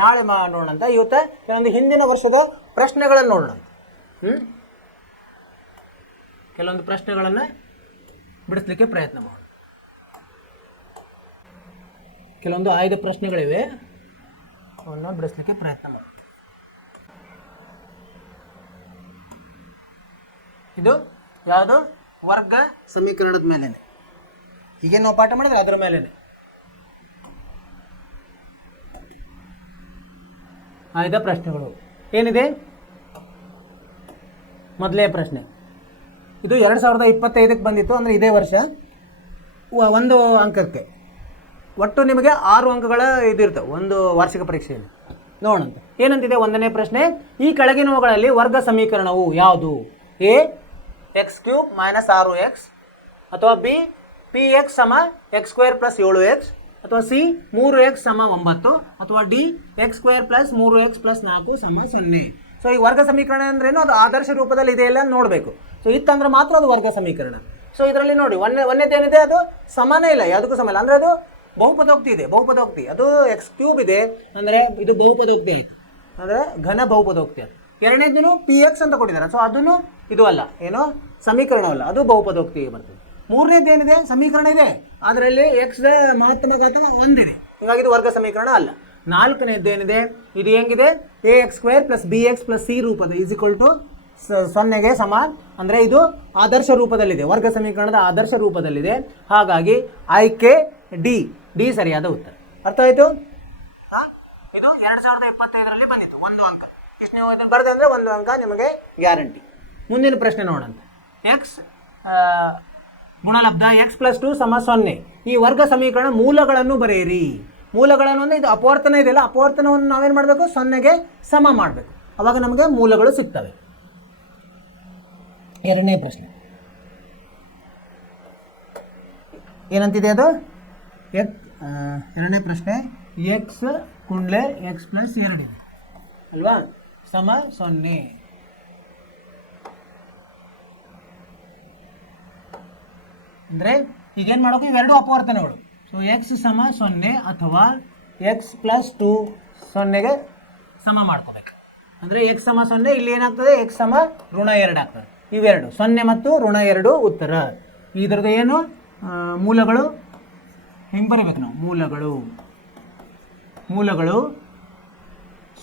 ನಾಳೆ ನೋಡೋಣಂತ. ಇವತ್ತು ಕೆಲವೊಂದು ಹಿಂದಿನ ವರ್ಷದ ಪ್ರಶ್ನೆಗಳನ್ನು ನೋಡೋಣ. ಕೆಲವೊಂದು ಪ್ರಶ್ನೆಗಳನ್ನು ಬಿಡಿಸ್ಲಿಕ್ಕೆ ಪ್ರಯತ್ನ ಮಾಡೋಣ. ಕೆಲವೊಂದು ಆಯ್ದ ಪ್ರಶ್ನೆಗಳಿವೆ, ಅವನ್ನ ಬಿಡಿಸ್ಲಿಕ್ಕೆ ಪ್ರಯತ್ನ ಮಾಡೋಣ. ಇದು ಯಾವುದು, ವರ್ಗ ಸಮೀಕರಣದ ಮೇಲೇನೆ. ಹೀಗೆ ನಾವು ಪಾಠ ಮಾಡಿದ್ರೆ ಅದರ ಮೇಲೇನೆ ಆಯ್ದ ಪ್ರಶ್ನೆಗಳು. ಏನಿದೆ, ಮೊದಲೇ ಪ್ರಶ್ನೆ, ಇದು 2025ಕ್ಕೆ ಬಂದಿತ್ತು, ಅಂದರೆ ಇದೇ ವರ್ಷ. 1 ಅಂಕಕ್ಕೆ ಒಟ್ಟು ನಿಮಗೆ 6 ಅಂಕಗಳ ಇದಿರ್ತವೆ ಒಂದು ವಾರ್ಷಿಕ ಪರೀಕ್ಷೆಯಲ್ಲಿ. ನೋಡೋಣ ಏನಂತಿದೆ. 1ನೇ ಪ್ರಶ್ನೆ, ಈ ಕೆಳಗಿನವುಗಳಲ್ಲಿ ವರ್ಗ ಸಮೀಕರಣವು ಯಾವುದು? ಎ x³ - 6x, ಅಥವಾ ಬಿ px = x² + 7x, ಅಥವಾ ಸಿ 3x = 9, ಅಥವಾ ಡಿ x² + 3x + 4 = 0. ಸೊ ಈ ವರ್ಗ ಸಮೀಕರಣ ಅಂದ್ರೇನು, ಅದು ಆದರ್ಶ ರೂಪದಲ್ಲಿ ಇದೆ ಇಲ್ಲ ನೋಡಬೇಕು. ಸೊ ಇತ್ತಂದ್ರೆ ಮಾತ್ರ ಅದು ವರ್ಗ ಸಮೀಕರಣ. ಸೊ ಇದರಲ್ಲಿ ನೋಡಿ, ಒಂದೇದೇನಿದೆ, ಅದು ಸಮಾನ ಇಲ್ಲ, ಯಾವುದಕ್ಕೂ ಸಮಾನ ಇಲ್ಲ. ಅಂದರೆ ಅದು ಬಹುಪದೋಕ್ತಿ ಇದೆ, ಬಹುಪದೋಕ್ತಿ. ಅದು x³ ಇದೆ ಅಂದರೆ ಇದು ಬಹುಪದೋಕ್ತಿ ಆಯಿತು, ಅಂದರೆ ಘನ ಬಹುಪದೋಕ್ತಿ ಅದು. 2ನೇದನ್ನು px ಅಂತ ಕೊಟ್ಟಿದ್ದಾರೆ, ಸೊ ಅದನ್ನು ಇದು ಅಲ್ಲ, ಏನೋ ಸಮೀಕರಣವಲ್ಲ, ಅದು ಬಹುಪದೋಕ್ತಿಗೆ ಬರ್ತದೆ. 3ನೇದೇನಿದೆ, ಸಮೀಕರಣ ಇದೆ, ಅದರಲ್ಲಿ x ಮಹತ್ತಮ ಘಾತ 1 ಇದೆ, ಹೀಗಾಗಿ ಇದು ವರ್ಗ ಸಮೀಕರಣ ಅಲ್ಲ. 4ನೇದೇನಿದೆ, ಇದು ಹೆಂಗಿದೆ, ax² + bx + c ರೂಪದ = 0ಗೆ ಸಮ. ಅಂದರೆ ಇದು ಆದರ್ಶ ರೂಪದಲ್ಲಿದೆ, ವರ್ಗ ಸಮೀಕರಣದ ಆದರ್ಶ ರೂಪದಲ್ಲಿದೆ. ಹಾಗಾಗಿ ಆಯ್ಕೆ ಡಿ, ಡಿ ಸರಿಯಾದ ಉತ್ತರ. ಅರ್ಥ ಆಯಿತು? ಇದು 2025ರಲ್ಲಿ ಬಂದಿತ್ತು, 1 ಅಂಕ. ಇಷ್ಟು ನೀವು ಇದನ್ನು ಬರೆದಂದ್ರೆ 1 ಅಂಕ ನಿಮಗೆ ಗ್ಯಾರಂಟಿ. ಮುಂದಿನ ಪ್ರಶ್ನೆ ನೋಡೋಣ. ಎಕ್ಸ್ ಗುಣಲಬ್ಧ x+2 = 0. ಈ ವರ್ಗ ಸಮೀಕರಣ ಮೂಲಗಳನ್ನು ಬರೆಯಿರಿ. ಮೂಲಗಳನ್ನು ಅಂದರೆ ಇದು ಅಪವರ್ತನ ಇದೆಯಲ್ಲ, ಅಪವರ್ತನವನ್ನು ನಾವೇನು ಮಾಡಬೇಕು? 0ಗೆ ಸಮ ಮಾಡಬೇಕು. ಅವಾಗ ನಮಗೆ ಮೂಲಗಳು ಸಿಗ್ತವೆ. ಎರಡನೇ ಪ್ರಶ್ನೆ ಏನಂತಿದೆ ಅದು? ಎರಡನೇ ಪ್ರಶ್ನೆ ಎಕ್ಸ್ ಕುಂಡ್ಲೆ x+2 ಇದೆ ಅಲ್ವಾ, ಸಮ 0. ಅಂದರೆ ಈಗೇನು ಮಾಡೋದು? ಇವೆರಡು ಅಪವರ್ತನಗಳು. ಸೊ ಎಕ್ಸ್ ಸಮ 0 ಅಥವಾ x+2 0ಗೆ ಸಮ ಮಾಡ್ಕೋಬೇಕು. ಅಂದರೆ x ಸಮ 0, ಇಲ್ಲಿ ಏನಾಗ್ತದೆ? x ಸಮ -2 ಆಗ್ತದೆ. ಇವೆರಡು 0 ಮತ್ತು -2 ಉತ್ತರ. ಇದರದ್ದು ಏನು ಮೂಲಗಳು ಹೆಂಗೆ ಬರೀಬೇಕು ನಾವು? ಮೂಲಗಳು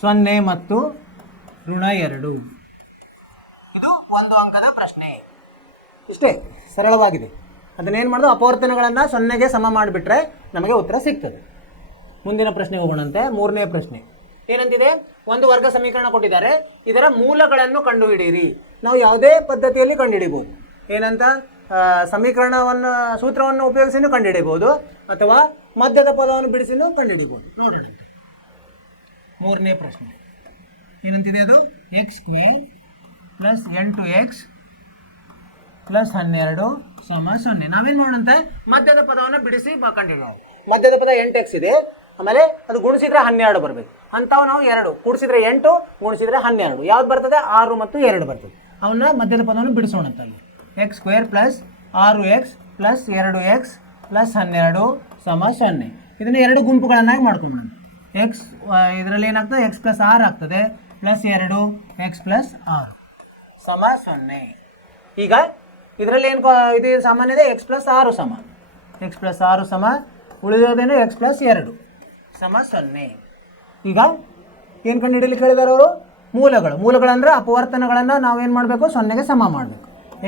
0 ಮತ್ತು -2. ಇದು 1 ಅಂಕದ ಪ್ರಶ್ನೆ. ಇಷ್ಟೇ, ಸರಳವಾಗಿದೆ. ಅದನ್ನೇನು ಮಾಡೋದು? ಅಪವರ್ತನಗಳನ್ನು 0ಗೆ ಸಮ ಮಾಡಿಬಿಟ್ರೆ ನಮಗೆ ಉತ್ತರ ಸಿಗ್ತದೆ. ಮುಂದಿನ ಪ್ರಶ್ನೆಗೆ ಹೋಗೋಣಂತೆ. ಮೂರನೇ ಪ್ರಶ್ನೆ ಏನಂತಿದೆ? ಒಂದು ವರ್ಗ ಸಮೀಕರಣ ಕೊಟ್ಟಿದ್ದಾರೆ, ಇದರ ಮೂಲಗಳನ್ನು ಕಂಡುಹಿಡಿಯಿರಿ. ನಾವು ಯಾವುದೇ ಪದ್ಧತಿಯಲ್ಲಿ ಕಂಡುಹಿಡಿಬೋದು. ಏನಂತ? ಸಮೀಕರಣವನ್ನು ಸೂತ್ರವನ್ನು ಉಪಯೋಗಿಸಿನೂ ಕಂಡುಹಿಡಿಬೋದು, ಅಥವಾ ಮಧ್ಯದ ಪದವನ್ನು ಬಿಡಿಸಿನೂ ಕಂಡುಹಿಡಿಬೋದು. ನೋಡೋಣ. ಮೂರನೇ ಪ್ರಶ್ನೆ ಏನಂತಿದೆ? ಅದು x² + 8x + 12 = 0. ನಾವೇನು ಮಾಡೋಣಂತೆ? ಮಧ್ಯದ ಪದವನ್ನು ಬಿಡಿಸಿ ಕಂಡುಹಿಡಿಯೋಣ. ಮಧ್ಯದ ಪದ 8x ಇದೆ, ಆಮೇಲೆ ಅದು ಗುಣಿಸಿದ್ರೆ 12 ಬರಬೇಕು. ಅಂಥವು ನಾವು 2 ಕೂಡಿಸಿದ್ರೆ 8, ಗುಣಿಸಿದ್ರೆ 12. ಯಾವ್ದು ಬರ್ತದೆ? 6 ಮತ್ತು 2 ಬರ್ತದೆ. ಅವನ್ನ ಮಧ್ಯದ ಪದವನ್ನು ಬಿಡಿಸೋಣಂತ. ಅಲ್ಲಿ x² + 6x + 2x + 12 = 0. ಇದನ್ನು 2 ಗುಂಪುಗಳನ್ನಾಗಿ ಮಾಡ್ಕೊಂಬೋಣ. ಎಕ್ಸ್ ಇದರಲ್ಲಿ ಏನಾಗ್ತದೆ? x + 6 ಆಗ್ತದೆ, +2 x + 6 = 0. ಈಗ ಇದರಲ್ಲಿ ಏನು ಇದು ಸಾಮಾನ್ಯ ಇದೆ? x + 6 ಸಮ, x + 6 ಸಮ, ಉಳಿದೋದೇನು? x + 2 = 0. ಈಗ ಏನು ಕಂಡು ಹಿಡಿಯಲಿಕ್ಕೆ ಹೇಳಿದಾರೆ ಅವರು? ಮೂಲಗಳಂದ್ರೆ ಅಪವರ್ತನಗಳನ್ನು ನಾವೇನು ಮಾಡಬೇಕು? 0ಗೆ ಸಮ ಮಾಡಬೇಕು.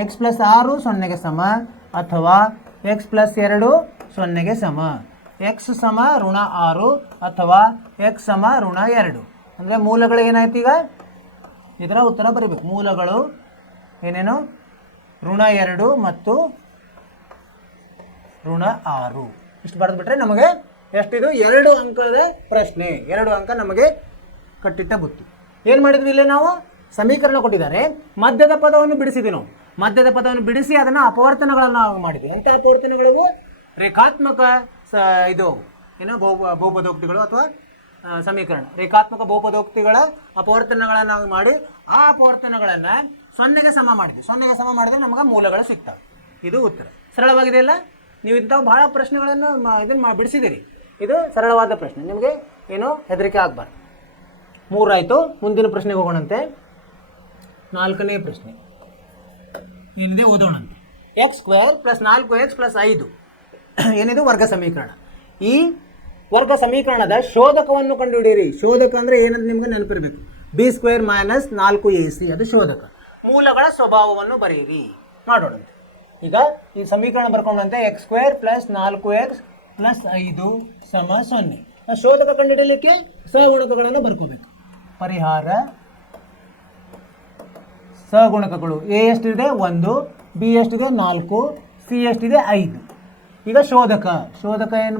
x + 6 0ಗೆ ಸಮ, ಅಥವಾ x + 2 0ಗೆ ಸಮ, x ಸಮ -6 ಅಥವಾ x ಸಮ -2. ಅಂದರೆ ಮೂಲಗಳು ಏನಾಯ್ತು? ಈಗ ಇದರ ಉತ್ತರ ಬರೀಬೇಕು. ಮೂಲಗಳು ಏನೇನು? -2 ಮತ್ತು -6. ಇಷ್ಟು ಬರೆದ್ಬಿಟ್ರೆ ನಮಗೆ ಎಷ್ಟಿದು? 2 ಅಂಕದ ಪ್ರಶ್ನೆ. 2 ಅಂಕ ನಮಗೆ ಕಟ್ಟಿಟ್ಟ ಬುತ್ತಿ. ಏನು ಮಾಡಿದ್ವಿ? ಇಲ್ಲಿ ನಾವು ಸಮೀಕರಣ ಕೊಟ್ಟಿದ್ದಾರೆ, ಮಧ್ಯದ ಪದವನ್ನು ಬಿಡಿಸಿದ್ವಿ. ನಾವು ಮಧ್ಯದ ಪದವನ್ನು ಬಿಡಿಸಿ ಅದನ್ನು ಅಪವರ್ತನಗಳನ್ನು ನಾವು ಮಾಡಿದ್ವಿ. ಅಂಥ ಅಪವರ್ತನಗಳು ರೇಖಾತ್ಮಕ ಇದು ಏನು ಬಹುಪದೋಕ್ತಿಗಳು ಅಥವಾ ಸಮೀಕರಣ, ರೇಖಾತ್ಮಕ ಬಹುಪದೋಕ್ತಿಗಳ ಅಪವರ್ತನಗಳನ್ನು ನಾವು ಮಾಡಿ ಆ ಅಪವರ್ತನಗಳನ್ನು 0ಗೆ ಸಮ ಮಾಡಿದ್ವಿ. 0ಗೆ ಸಮ ಮಾಡಿದ್ರೆ ನಮಗೆ ಮೂಲಗಳು ಸಿಗ್ತವೆ. ಇದು ಉತ್ತರ. ಸರಳವಾಗಿದೆಯಲ್ಲ? ನೀವು ಇಂಥವು ಭಾಳ ಪ್ರಶ್ನೆಗಳನ್ನು ಇದನ್ನು ಬಿಡಿಸಿದ್ದೀರಿ. ಇದು ಸರಳವಾದ ಪ್ರಶ್ನೆ, ನಿಮಗೆ ಏನು ಹೆದರಿಕೆ ಆಗಬಾರ್ದು. 3 ಆಯಿತು. ಮುಂದಿನ ಪ್ರಶ್ನೆಗೆ ಹೋಗೋಣಂತೆ. 4ನೇ ಪ್ರಶ್ನೆ ಏನಿದೆ ಓದೋಣಂತೆ. x² + 4x + 5 ಏನಿದು? ವರ್ಗ ಸಮೀಕರಣ. ಈ ವರ್ಗ ಸಮೀಕರಣದ ಶೋಧಕವನ್ನು ಕಂಡುಹಿಡಿಯಿರಿ. ಶೋಧಕ ಅಂದರೆ ಏನಂತ ನಿಮ್ಗೆ ನೆನಪಿರಬೇಕು? b² - 4ac ಅದು ಶೋಧಕ. ಮೂಲಗಳ ಸ್ವಭಾವವನ್ನು ಬರೆಯಿರಿ. ಮಾಡೋಣಂತೆ. ಈಗ ಈ ಸಮೀಕರಣ ಬರ್ಕೊಂಡಂತೆ x² + 4x + 5 = 0. ಶೋಧಕ ಕಂಡುಹಿಡಿಯಲಿಕ್ಕೆ ಸಹಗುಣಕಗಳನ್ನು ಬರ್ಕೋಬೇಕು. ಪರಿಹಾರ ಸಹಗುಣಕಗಳು a ಎಷ್ಟಿದೆ? 1, b ಎಷ್ಟಿದೆ? 4, c ಎಷ್ಟಿದೆ? 5. ಈಗ ಶೋಧಕ ಏನು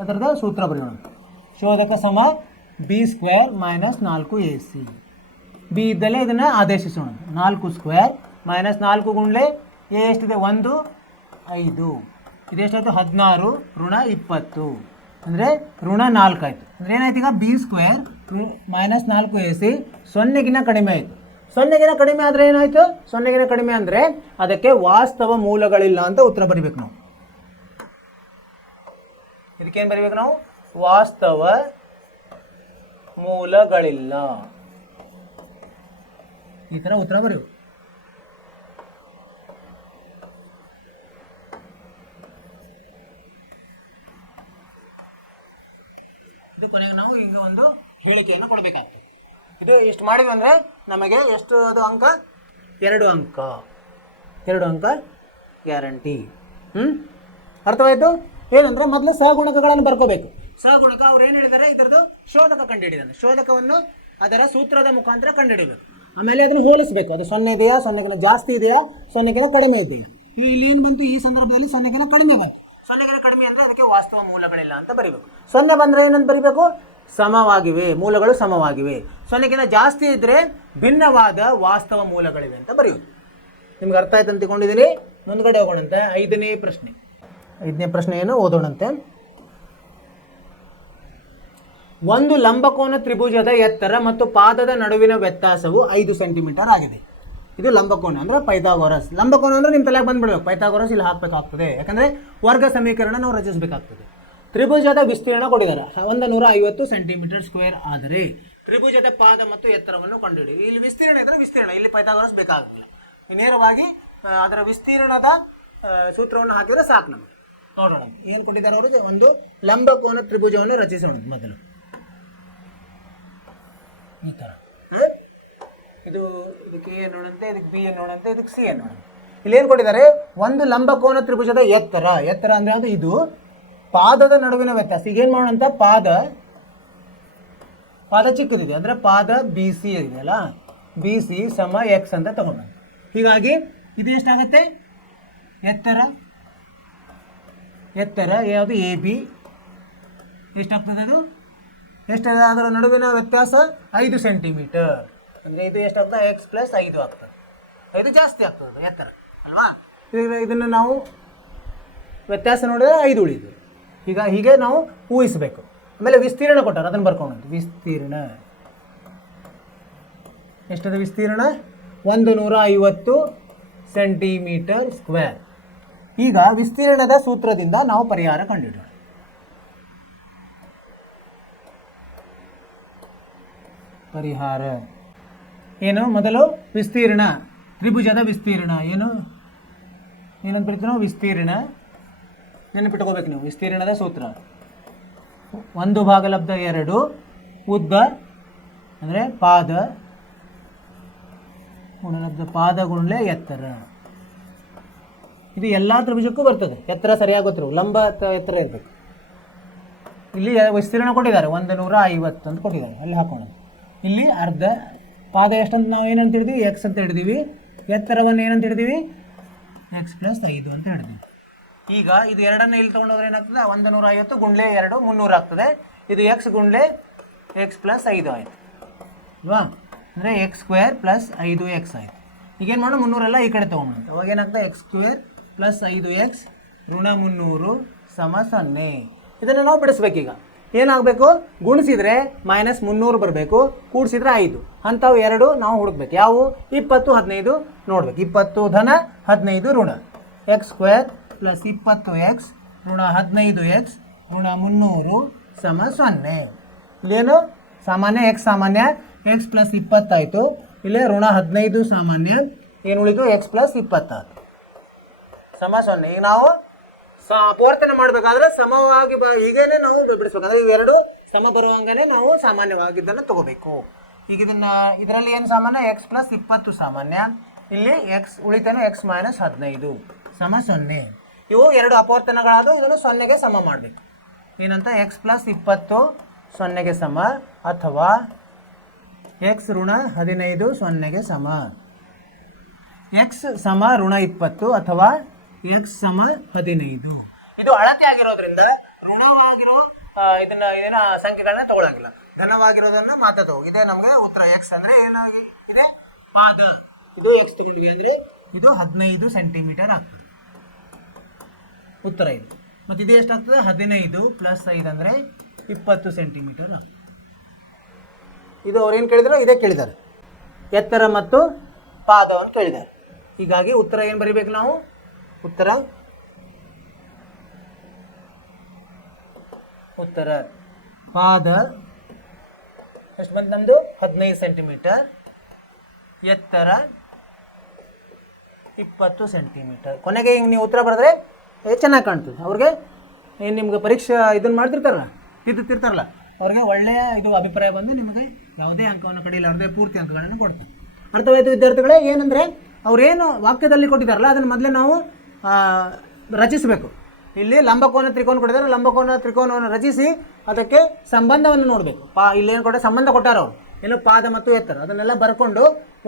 ಅದರದ ಸೂತ್ರ ಬರೆಯೋಣ. ಶೋಧಕ ಸಮ b² - 4ac. b ಇದ್ದಲ್ಲೇ ಇದನ್ನು ಆದೇಶಿಸೋಣ. 4² - 4 ಗುಂಡ್ಲೆ a ಎಷ್ಟಿದೆ? 1, 5. ಇದೆಷ್ಟಾಯಿತು? 16 - 20 ಅಂದರೆ -4 ಆಯಿತು. ಅಂದರೆ ಏನಾಯ್ತು? ಈಗ b² - 4ac 0ಗಿಂತ ಕಡಿಮೆ ಆಯಿತು. 0ಗಿಂತ ಕಡಿಮೆ ಆದರೆ ಏನಾಯಿತು? 0ಗಿಂತ ಕಡಿಮೆ ಅಂದರೆ ಅದಕ್ಕೆ ವಾಸ್ತವ ಮೂಲಗಳಿಲ್ಲ ಅಂತ ಉತ್ತರ ಬರಿಬೇಕು ನಾವು. ಇದಕ್ಕೇನು ಬರಿಬೇಕು ನಾವು? ವಾಸ್ತವ ಮೂಲಗಳಿಲ್ಲ. ಈ ಥರ ಉತ್ತರ ಬರೆಯುವುದು. ಇದು ಕೊನೆಗೆ ನಾವು ಈಗ ಒಂದು ಹೇಳಿಕೆಯನ್ನು ಕೊಡಬೇಕಾಗ್ತದೆ. ಇದು ಇಷ್ಟು ಮಾಡಿದ್ವಿ ಅಂದರೆ ನಮಗೆ ಎಷ್ಟು ಅದು ಅಂಕ 2 ಅಂಕ 2 ಅಂಕ ಗ್ಯಾರಂಟಿ. ಅರ್ಥವಾಯಿತು? ಏನಂದರೆ ಮೊದಲು ಸಹಗುಣಕಗಳನ್ನು ಬರ್ಕೋಬೇಕು. ಸಹಗುಣಕ ಅವ್ರು ಏನು ಹೇಳಿದ್ದಾರೆ, ಇದರದ್ದು ಶೋಧಕ ಕಂಡುಹಿಡಿದಾನೆ. ಶೋಧಕವನ್ನು ಅದರ ಸೂತ್ರದ ಮುಖಾಂತರ ಕಂಡುಹಿಡಿಬೇಕು. ಆಮೇಲೆ ಅದನ್ನು ಹೋಲಿಸಬೇಕು. ಅದು 0 ಇದೆಯಾ, 0ಗಿಂತ ಜಾಸ್ತಿ ಇದೆಯಾ, 0ಗಿಂತ ಕಡಿಮೆ ಇದೆಯಾ. ಇಲ್ಲಿ ಏನು ಬಂತು, ಈ ಸಂದರ್ಭದಲ್ಲಿ 0ಗಿಂತ ಕಡಿಮೆ ಬಂತು. 0ಗಿಂತ ಕಡಿಮೆ ಅಂದರೆ ಅದಕ್ಕೆ ವಾಸ್ತವ ಮೂಲಗಳಿಲ್ಲ ಅಂತ ಬರೀಬೇಕು. 0 ಬಂದರೆ ಏನಂತ ಬರೀಬೇಕು, ಸಮವಾಗಿವೆ, ಮೂಲಗಳು ಸಮವಾಗಿವೆ. 0ಗಿಂತ ಜಾಸ್ತಿ ಇದ್ದರೆ ಭಿನ್ನವಾದ ವಾಸ್ತವ ಮೂಲಗಳಿವೆ ಅಂತ ಬರೆಯುವುದು. ನಿಮ್ಗೆ ಅರ್ಥ ಆಯ್ತು ಅಂತ ತಿಳ್ಕೊಂಡಿದ್ದೀನಿ. ಮುಂದ್ಗಡೆ ಹೋಗೋಣಂತೆ. 5ನೇ ಪ್ರಶ್ನೆ. 5ನೇ ಪ್ರಶ್ನೆ ಏನು ಓದೋಣಂತೆ. ಒಂದು ಲಂಬಕೋನ ತ್ರಿಭುಜದ ಎತ್ತರ ಮತ್ತು ಪಾದದ ನಡುವಿನ ವ್ಯತ್ಯಾಸವು 5 ಸೆಂಟಿಮೀಟರ್ ಆಗಿದೆ. ಇದು ಲಂಬಕೋನ ಅಂದರೆ ಪೈಥಾಗೋರಸ್. ಲಂಬಕೋನ ಅಂದರೆ ನಿಮ್ಮ ತಲೆಗೆ ಬಂದ್ಬಿಡ್ಬೇಕು, ಪೈಥಾಗೋರಸ್ ಇಲ್ಲಿ ಹಾಕಬೇಕಾಗ್ತದೆ. ಯಾಕಂದರೆ ವರ್ಗ ಸಮೀಕರಣ ನಾವು ರಚಿಸಬೇಕಾಗ್ತದೆ. ತ್ರಿಭುಜದ ವಿಸ್ತೀರ್ಣ ಕೊಟ್ಟಿದ್ದಾರೆ 150 ಸೆಂಟಿಮೀಟರ್ ಸ್ಕ್ವೇರ್ ಆದರೆ ತ್ರಿಭುಜದ ಪಾದ ಮತ್ತು ಎತ್ತರವನ್ನು ಕಂಡುಹಿಡಿ. ಇಲ್ಲಿ ವಿಸ್ತೀರ್ಣ ಇದ್ರೆ ವಿಸ್ತೀರ್ಣ, ಇಲ್ಲಿ ಪೈಥಾಗೋರಸ್ ಬೇಕಾಗಿಲ್ಲ. ನೇರವಾಗಿ ಅದರ ವಿಸ್ತೀರ್ಣದ ಸೂತ್ರವನ್ನು ಹಾಕಿದರೆ ಸಾಕು ನಮಗೆ. ನೋಡೋಣ ಏನು ಕೊಟ್ಟಿದ್ದಾರೆ ಅವರು. ಒಂದು ಲಂಬಕೋನ ತ್ರಿಭುಜವನ್ನು ರಚಿಸೋಣ ಮೊದಲು. ಈ ಥರ ಇದಕ್ಕೆ ಎ ನೋಡಂತೆ, ಇದಕ್ಕೆ ಬಿ ಎನ್ ನೋಡಂತೆ, ಇದಕ್ಕೆ ಸಿ ಎನ್ ನೋಡಂತೆ. ಇಲ್ಲಿ ಏನು ಕೊಟ್ಟಿದ್ದಾರೆ, ಒಂದು ಲಂಬಕೋನ ತ್ರಿಭುಜದ ಎತ್ತರ ಅಂದರೆ ಅದು ಇದು ಪಾದದ ನಡುವಿನ ವ್ಯತ್ಯಾಸ. ಈಗ ಏನು ಮಾಡೋಣಂತ, ಪಾದ ಚಿಕ್ಕದಿದೆ ಅಂದರೆ ಪಾದ ಬಿ ಸಿ ಇದೆಯಲ್ಲ, ಬಿ ಸಿ ಸಮ ಎಕ್ಸ್ ಅಂತ ತಗೊಂಡ. ಹೀಗಾಗಿ ಇದು ಎಷ್ಟಾಗತ್ತೆ, ಎತ್ತರ ಯಾವುದು ಎ ಬಿ ಎಷ್ಟಾಗ್ತದೆ, ಅದು ಎಷ್ಟಾದ ಅದರ ನಡುವಿನ ವ್ಯತ್ಯಾಸ 5 ಸೆಂಟಿಮೀಟರ್. ಅಂದರೆ ಇದು ಎಷ್ಟಾಗ್ತದೆ, ಎಕ್ಸ್ ಪ್ಲಸ್ 5 ಆಗ್ತದೆ. 5 ಜಾಸ್ತಿ ಆಗ್ತದೆ ಎತ್ತರ ಅಲ್ವಾ. ಇದನ್ನು ನಾವು ವ್ಯತ್ಯಾಸ ನೋಡಿದ್ರೆ 5 ಉಳಿದು. ಹೀಗೆ ನಾವು ಊಹಿಸಬೇಕು. ಆಮೇಲೆ ವಿಸ್ತೀರ್ಣ ಕೊಟ್ಟಾರೆ, ಅದನ್ನು ಬರ್ಕೊಂಡು ವಿಸ್ತೀರ್ಣ ಎಷ್ಟದ ವಿಸ್ತೀರ್ಣ 150 ಸೆಂಟಿಮೀಟರ್ ಸ್ಕ್ವೇರ್. ಈಗ ವಿಸ್ತೀರ್ಣದ ಸೂತ್ರದಿಂದ ನಾವು ಪರಿಹಾರ ಕಂಡುಹಿಡಿಯೋಣ. ಪರಿಹಾರ ಏನು, ಮೊದಲು ವಿಸ್ತೀರ್ಣ, ತ್ರಿಭುಜದ ವಿಸ್ತೀರ್ಣ ಏನಂತ ಹೇಳ್ತೀವಿ ನಾವು, ವಿಸ್ತೀರ್ಣ ನೆನಪಿಟ್ಕೋಬೇಕು ನೀವು. ವಿಸ್ತೀರ್ಣದ ಸೂತ್ರ 1/2 ಉದ್ದ ಅಂದರೆ ಪಾದ ಗುಣಲೆ ಎತ್ತರ. ಇದು ಎಲ್ಲ ತ್ರಿಭುಜಕ್ಕೂ ಬರ್ತದೆ. ಎತ್ತರ ಸರಿಯಾಗಿ ಗೊತ್ತಿರು, ಲಂಬ ಎತ್ತರ ಇರಬೇಕು. ಇಲ್ಲಿ ವಿಸ್ತೀರ್ಣ ಕೊಟ್ಟಿದ್ದಾರೆ 150 ಅಂತ ಕೊಟ್ಟಿದ್ದಾರೆ, ಅಲ್ಲಿ ಹಾಕೋಣ. ಇಲ್ಲಿ ಅರ್ಧ ಪಾದ ಎಷ್ಟಂತ ನಾವು ಏನಂತ ಹಿಡಿದೀವಿ, ಎಕ್ಸ್ ಅಂತ ಹಿಡಿದೀವಿ. ಎತ್ತರವನ್ನು ಏನಂತ ಹಿಡಿದೀವಿ, ಎಕ್ಸ್ ಪ್ಲಸ್ 5 ಅಂತ ಹಿಡಿದೀವಿ. ಈಗ ಇದು ಎರಡನ್ನ ಇಲ್ಲಿ ತೊಗೊಂಡೋದ್ರೆ ಏನಾಗ್ತದೆ, 150 ಗುಂಡ್ಲೆ 2 300 ಆಗ್ತದೆ. ಇದು ಎಕ್ಸ್ ಗುಂಡ್ಲೆ ಎಕ್ಸ್ ಪ್ಲಸ್ 5 ಆಯಿತು ಅಲ್ವಾ. ಅಂದರೆ ಎಕ್ಸ್ ಸ್ಕ್ವೇರ್ ಪ್ಲಸ್ 5x ಆಯಿತು. ಈಗೇನು ಮಾಡೋಣ, 300 ಈ ಕಡೆ ತೊಗೊಂಡು ಅವಾಗ ಏನಾಗ್ತದೆ, ಎಕ್ಸ್ ಸ್ಕ್ವೇರ್ ಪ್ಲಸ್ 5x ಋಣ 300 ಸಮ 0. ಇದನ್ನು ನಾವು ಬಿಡಿಸ್ಬೇಕೀಗ. ಏನಾಗಬೇಕು, ಗುಣಿಸಿದರೆ -300 ಬರಬೇಕು, ಕೂಡಿಸಿದ್ರೆ 5. ಅಂಥವು 2 ನಾವು ಹುಡುಕ್ಬೇಕು. ಯಾವುವು, 20 15 ನೋಡ್ಬೇಕು. 20 ಧನ 15 ಋಣ ಎಕ್ಸ್ ಸ್ಕ್ವೇರ್ ಪ್ಲಸ್ 20x ಋಣ 15x ಋಣ 300 ಸಮ 0. ಇಲ್ಲೇನು ಸಾಮಾನ್ಯ ಎಕ್ಸ್ ಪ್ಲಸ್ 20 ಆಯಿತು. ಇಲ್ಲೇ ಋಣ 15 ಸಾಮಾನ್ಯ, ಏನು ಉಳಿದು ಎಕ್ಸ್ ಪ್ಲಸ್ 20 ಆಯಿತು ಸಮ 0. ಈಗ ನಾವು ಅಪವರ್ತನೆ ಮಾಡಬೇಕಾದ್ರೆ ಸಮವಾಗಿ ಹೀಗೇನೆ ನಾವು ಬಿಡಿಸ್ಬೇಕಂದ್ರೆ ಇವೆರಡು ಸಮ ಬರುವಂಗನೆ ನಾವು ಸಾಮಾನ್ಯವಾಗಿದ್ದನ್ನು ತಗೋಬೇಕು. ಈಗ ಇದರಲ್ಲಿ ಏನು ಸಾಮಾನ್ಯ, ಎಕ್ಸ್ ಪ್ಲಸ್ 20 ಸಾಮಾನ್ಯ, ಇಲ್ಲಿ ಎಕ್ಸ್ ಉಳಿತಾನೆ ಎಕ್ಸ್ ಮೈನಸ್ 15 ಸಮ 0. ಇವು 2 ಅಪವರ್ತನಗಳಾದವು. ಇದನ್ನು 0ಗೆ ಸಮ ಮಾಡಬೇಕು. ಏನಂತ, ಎಕ್ಸ್ ಪ್ಲಸ್ 20 0ಗೆ ಸಮ, ಅಥವಾ ಎಕ್ಸ್ ಋಣ 15 0ಗೆ ಸಮ. ಎಕ್ಸ್ ಸಮ ಋಣ 20 ಅಥವಾ ಎಕ್ಸ್ ಸಮ 15. ಇದು ಅಳತೆ ಆಗಿರೋದ್ರಿಂದ ಋಣವಾಗಿರೋ ಇದನ್ನ ಸಂಖ್ಯೆಗಳನ್ನ ತಗೊಳಂಗಿಲ್ಲ. ಘನವಾಗಿರೋದನ್ನ ಮಾತ್ರ ತಗೋ. ಇದೇ ನಮಗೆ ಉತ್ತರ. ಎಕ್ಸ್ ಅಂದರೆ ಏನಾಗಿ ಇದೆ, ಪಾದ. ಇದು ಎಕ್ಸ್ ತಗೊಂಡ್ವಿ ಅಂದರೆ ಇದು 15 ಸೆಂಟಿಮೀಟರ್ ಆಗ್ತದೆ ಉತ್ತರ ಇದು. ಮತ್ತು ಇದು ಎಷ್ಟಾಗ್ತದೆ, 15 ಪ್ಲಸ್ 5 ಅಂದರೆ 20 ಸೆಂಟಿಮೀಟರ್ ಆಗ್ತದೆ. ಇದು ಅವ್ರೇನು ಕೇಳಿದ್ರು, ಇದೇ ಕೇಳಿದ್ದಾರೆ, ಎತ್ತರ ಮತ್ತು ಪಾದವನ್ನು ಕೇಳಿದ್ದಾರೆ. ಹೀಗಾಗಿ ಉತ್ತರ ಏನು ಬರೀಬೇಕು ನಾವು, ಉತ್ತರ ಪಾದ ಎಷ್ಟು ಬಂತು ನಮ್ಮದು, 15 ಸೆಂಟಿಮೀಟರ್, ಎತ್ತರ 20 ಸೆಂಟಿಮೀಟರ್. ಕೊನೆಗೆ ಹಿಂಗೆ ನೀವು ಉತ್ತರ ಬರೆದ್ರೆ ಚೆನ್ನಾಗಿ ಕಾಣ್ತದೆ. ಅವ್ರಿಗೆ ಏನು ನಿಮ್ಗೆ ಪರೀಕ್ಷೆ ಇದನ್ನು ಮಾಡ್ತಿರ್ತಾರಲ್ಲ, ತಿದ್ದುತ್ತಿರ್ತಾರಲ್ಲ, ಅವ್ರಿಗೆ ಒಳ್ಳೆಯ ಇದು ಅಭಿಪ್ರಾಯ ಬಂದು ನಿಮಗೆ ಯಾವುದೇ ಅಂಕವನ್ನು ಕಡಿಲಾರದೆ ಪೂರ್ತಿ ಅಂಕಗಳನ್ನು ಕೊಡ್ತಾರೆ. ಅರ್ಥವಾಯಿತು ವಿದ್ಯಾರ್ಥಿಗಳೇ? ಏನಂದರೆ ಅವರೇನು ವಾಕ್ಯದಲ್ಲಿ ಕೊಟ್ಟಿದ್ದಾರಲ್ಲ ಅದನ್ನು ಮೊದಲೇ ನಾವು ರಚಿಸಬೇಕು. ಇಲ್ಲಿ ಲಂಬಕೋನ ತ್ರಿಕೋನ ಕೊಟ್ಟಿದ್ದಾರೆ, ಲಂಬಕೋನ ತ್ರಿಕೋನವನ್ನು ರಚಿಸಿ ಅದಕ್ಕೆ ಸಂಬಂಧವನ್ನು ನೋಡಬೇಕು. ಇಲ್ಲೇನು ಕೊಟ್ಟರೆ ಸಂಬಂಧ ಕೊಟ್ಟಾರ ಅವರು, ಏನು ಪಾದ ಮತ್ತು ಎತ್ತರ ಅದನ್ನೆಲ್ಲ ಬರ್ಕೊಂಡು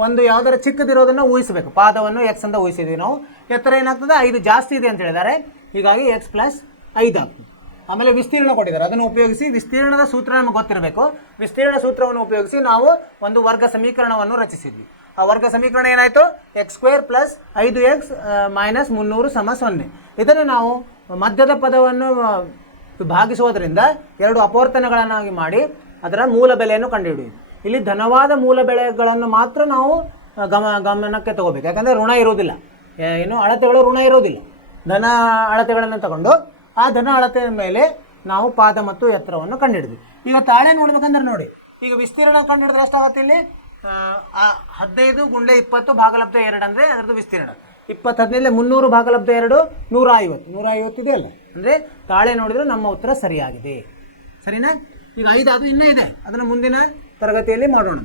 ಒಂದು ಯಾವುದರ ಚಿಕ್ಕದಿರೋದನ್ನು ಊಹಿಸಬೇಕು. ಪಾದವನ್ನು ಎಕ್ಸ್ ಅಂತ ಊಹಿಸಿದ್ವಿ ನಾವು. ಎತ್ತರ ಏನಾಗ್ತದೆ 5 ಜಾಸ್ತಿ ಇದೆ ಅಂತ ಹೇಳಿದ್ದಾರೆ, ಹೀಗಾಗಿ x + 5 ಆಗ್ತದೆ. ಆಮೇಲೆ ವಿಸ್ತೀರ್ಣ ಕೊಟ್ಟಿದ್ದಾರೆ, ಅದನ್ನು ಉಪಯೋಗಿಸಿ ವಿಸ್ತೀರ್ಣದ ಸೂತ್ರ ನಮಗೆ ಗೊತ್ತಿರಬೇಕು. ವಿಸ್ತೀರ್ಣ ಸೂತ್ರವನ್ನು ಉಪಯೋಗಿಸಿ ನಾವು ಒಂದು ವರ್ಗ ಸಮೀಕರಣವನ್ನು ರಚಿಸಿದ್ವಿ. ಆ ವರ್ಗ ಸಮೀಕರಣ ಏನಾಯಿತು, x² + 5x - 300 = 0. ಇದನ್ನು ನಾವು ಮಧ್ಯದ ಪದವನ್ನು ಭಾಗಿಸುವುದರಿಂದ 2 ಅಪವರ್ತನಗಳನ್ನಾಗಿ ಮಾಡಿ ಅದರ ಮೂಲ ಬೆಲೆಯನ್ನು ಕಂಡುಹಿಡಿಯುವುದು. ಇಲ್ಲಿ ಧನವಾದ ಮೂಲ ಬೆಳೆಗಳನ್ನು ಮಾತ್ರ ನಾವು ಗಮನಕ್ಕೆ ತಗೋಬೇಕು, ಯಾಕಂದರೆ ಋಣ ಇರುವುದಿಲ್ಲ, ಏನು ಅಳತೆಗಳು ಋಣ ಇರೋದಿಲ್ಲ. ಧನ ಅಳತೆಗಳನ್ನು ತಗೊಂಡು ಆ ಧನ ಅಳತೆಯ ಮೇಲೆ ನಾವು ಪಾದ ಮತ್ತು ಎತ್ತರವನ್ನು ಕಂಡುಹಿಡಿದ್ವಿ. ಈಗ ತಾಳೆ ನೋಡ್ಬೇಕಂದ್ರೆ ನೋಡಿ, ಈಗ ವಿಸ್ತೀರ್ಣ ಕಂಡುಹಿಡಿದ್ರೆ ಎಷ್ಟಾಗುತ್ತೆ, ಇಲ್ಲಿ 15 × 20 ಭಾಗಲಬ್ಧ 2 ಅಂದರೆ ಅದರದ್ದು ವಿಸ್ತೀರ್ಣ. 20 15 300 ಭಾಗಲಬ್ಧ 2 150 ಇದೆಯಲ್ಲ, ಅಂದರೆ ತಾಳೆ ನೋಡಿದರೆ ನಮ್ಮ ಉತ್ತರ ಸರಿಯಾಗಿದೆ. ಸರಿನಾ? ಈಗ 5 ಅದು ಇನ್ನೂ ಇದೆ, ಅದನ್ನು ಮುಂದಿನ ತರಗತಿಯಲ್ಲಿ ಮಾಡೋಣ.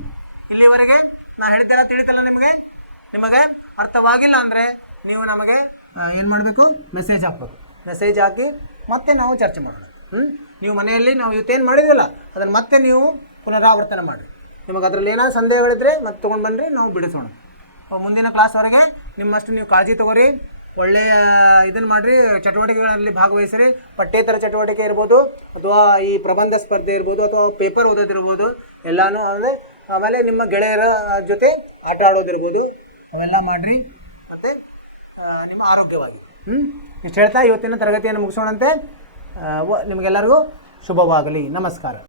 ಇಲ್ಲಿವರೆಗೆ ನಾನು ಹೇಳ್ತೇನೆ, ತಿಳಿತಲ್ಲ ನಿಮಗೆ ಅರ್ಥವಾಗಿಲ್ಲ ಅಂದರೆ ನೀವು ನಮಗೆ ಏನು ಮಾಡಬೇಕು, ಮೆಸೇಜ್ ಹಾಕಬೇಕು. ಮೆಸೇಜ್ ಹಾಕಿ ಮತ್ತೆ ನಾವು ಚರ್ಚೆ ಮಾಡೋಣ. ನೀವು ಮನೆಯಲ್ಲಿ ನಾವು ಇವತ್ತೇನು ಮಾಡಿದ್ವಲ್ಲ ಅದನ್ನು ಮತ್ತೆ ನೀವು ಪುನರಾವರ್ತನೆ ಮಾಡಿರಿ. ನಿಮಗೆ ಅದರಲ್ಲಿ ಏನಾದ್ರು ಸಂದೇಹಗಳಿದ್ದರೆ ಮತ್ತೆ ತೊಗೊಂಡು ಬನ್ನಿರಿ, ನಾವು ಬಿಡಿಸೋಣ. ಮುಂದಿನ ಕ್ಲಾಸ್ವರೆಗೆ ನಿಮ್ಮಷ್ಟು ನೀವು ಕಾಳಜಿ ತಗೋರಿ, ಒಳ್ಳೆಯ ಇದನ್ನು ಮಾಡಿರಿ, ಚಟುವಟಿಕೆಗಳಲ್ಲಿ ಭಾಗವಹಿಸಿರಿ. ಪಠ್ಯೇತರ ಚಟುವಟಿಕೆ ಇರ್ಬೋದು, ಅಥವಾ ಈ ಪ್ರಬಂಧ ಸ್ಪರ್ಧೆ ಇರ್ಬೋದು, ಅಥವಾ ಪೇಪರ್ ಓದೋದಿರ್ಬೋದು, ಎಲ್ಲನೂ. ಆಮೇಲೆ ನಿಮ್ಮ ಗೆಳೆಯರ ಜೊತೆ ಆಟ ಆಡೋದಿರ್ಬೋದು, ಅವೆಲ್ಲ ಮಾಡಿರಿ. ಮತ್ತು ನಿಮ್ಮ ಆರೋಗ್ಯವಾಗಿ ಇಷ್ಟು ಹೇಳ್ತಾ ಇವತ್ತಿನ ತರಗತಿಯನ್ನು ಮುಗಿಸೋಣಂತೆ. ನಿಮಗೆಲ್ಲರಿಗೂ ಶುಭವಾಗಲಿ. ನಮಸ್ಕಾರ.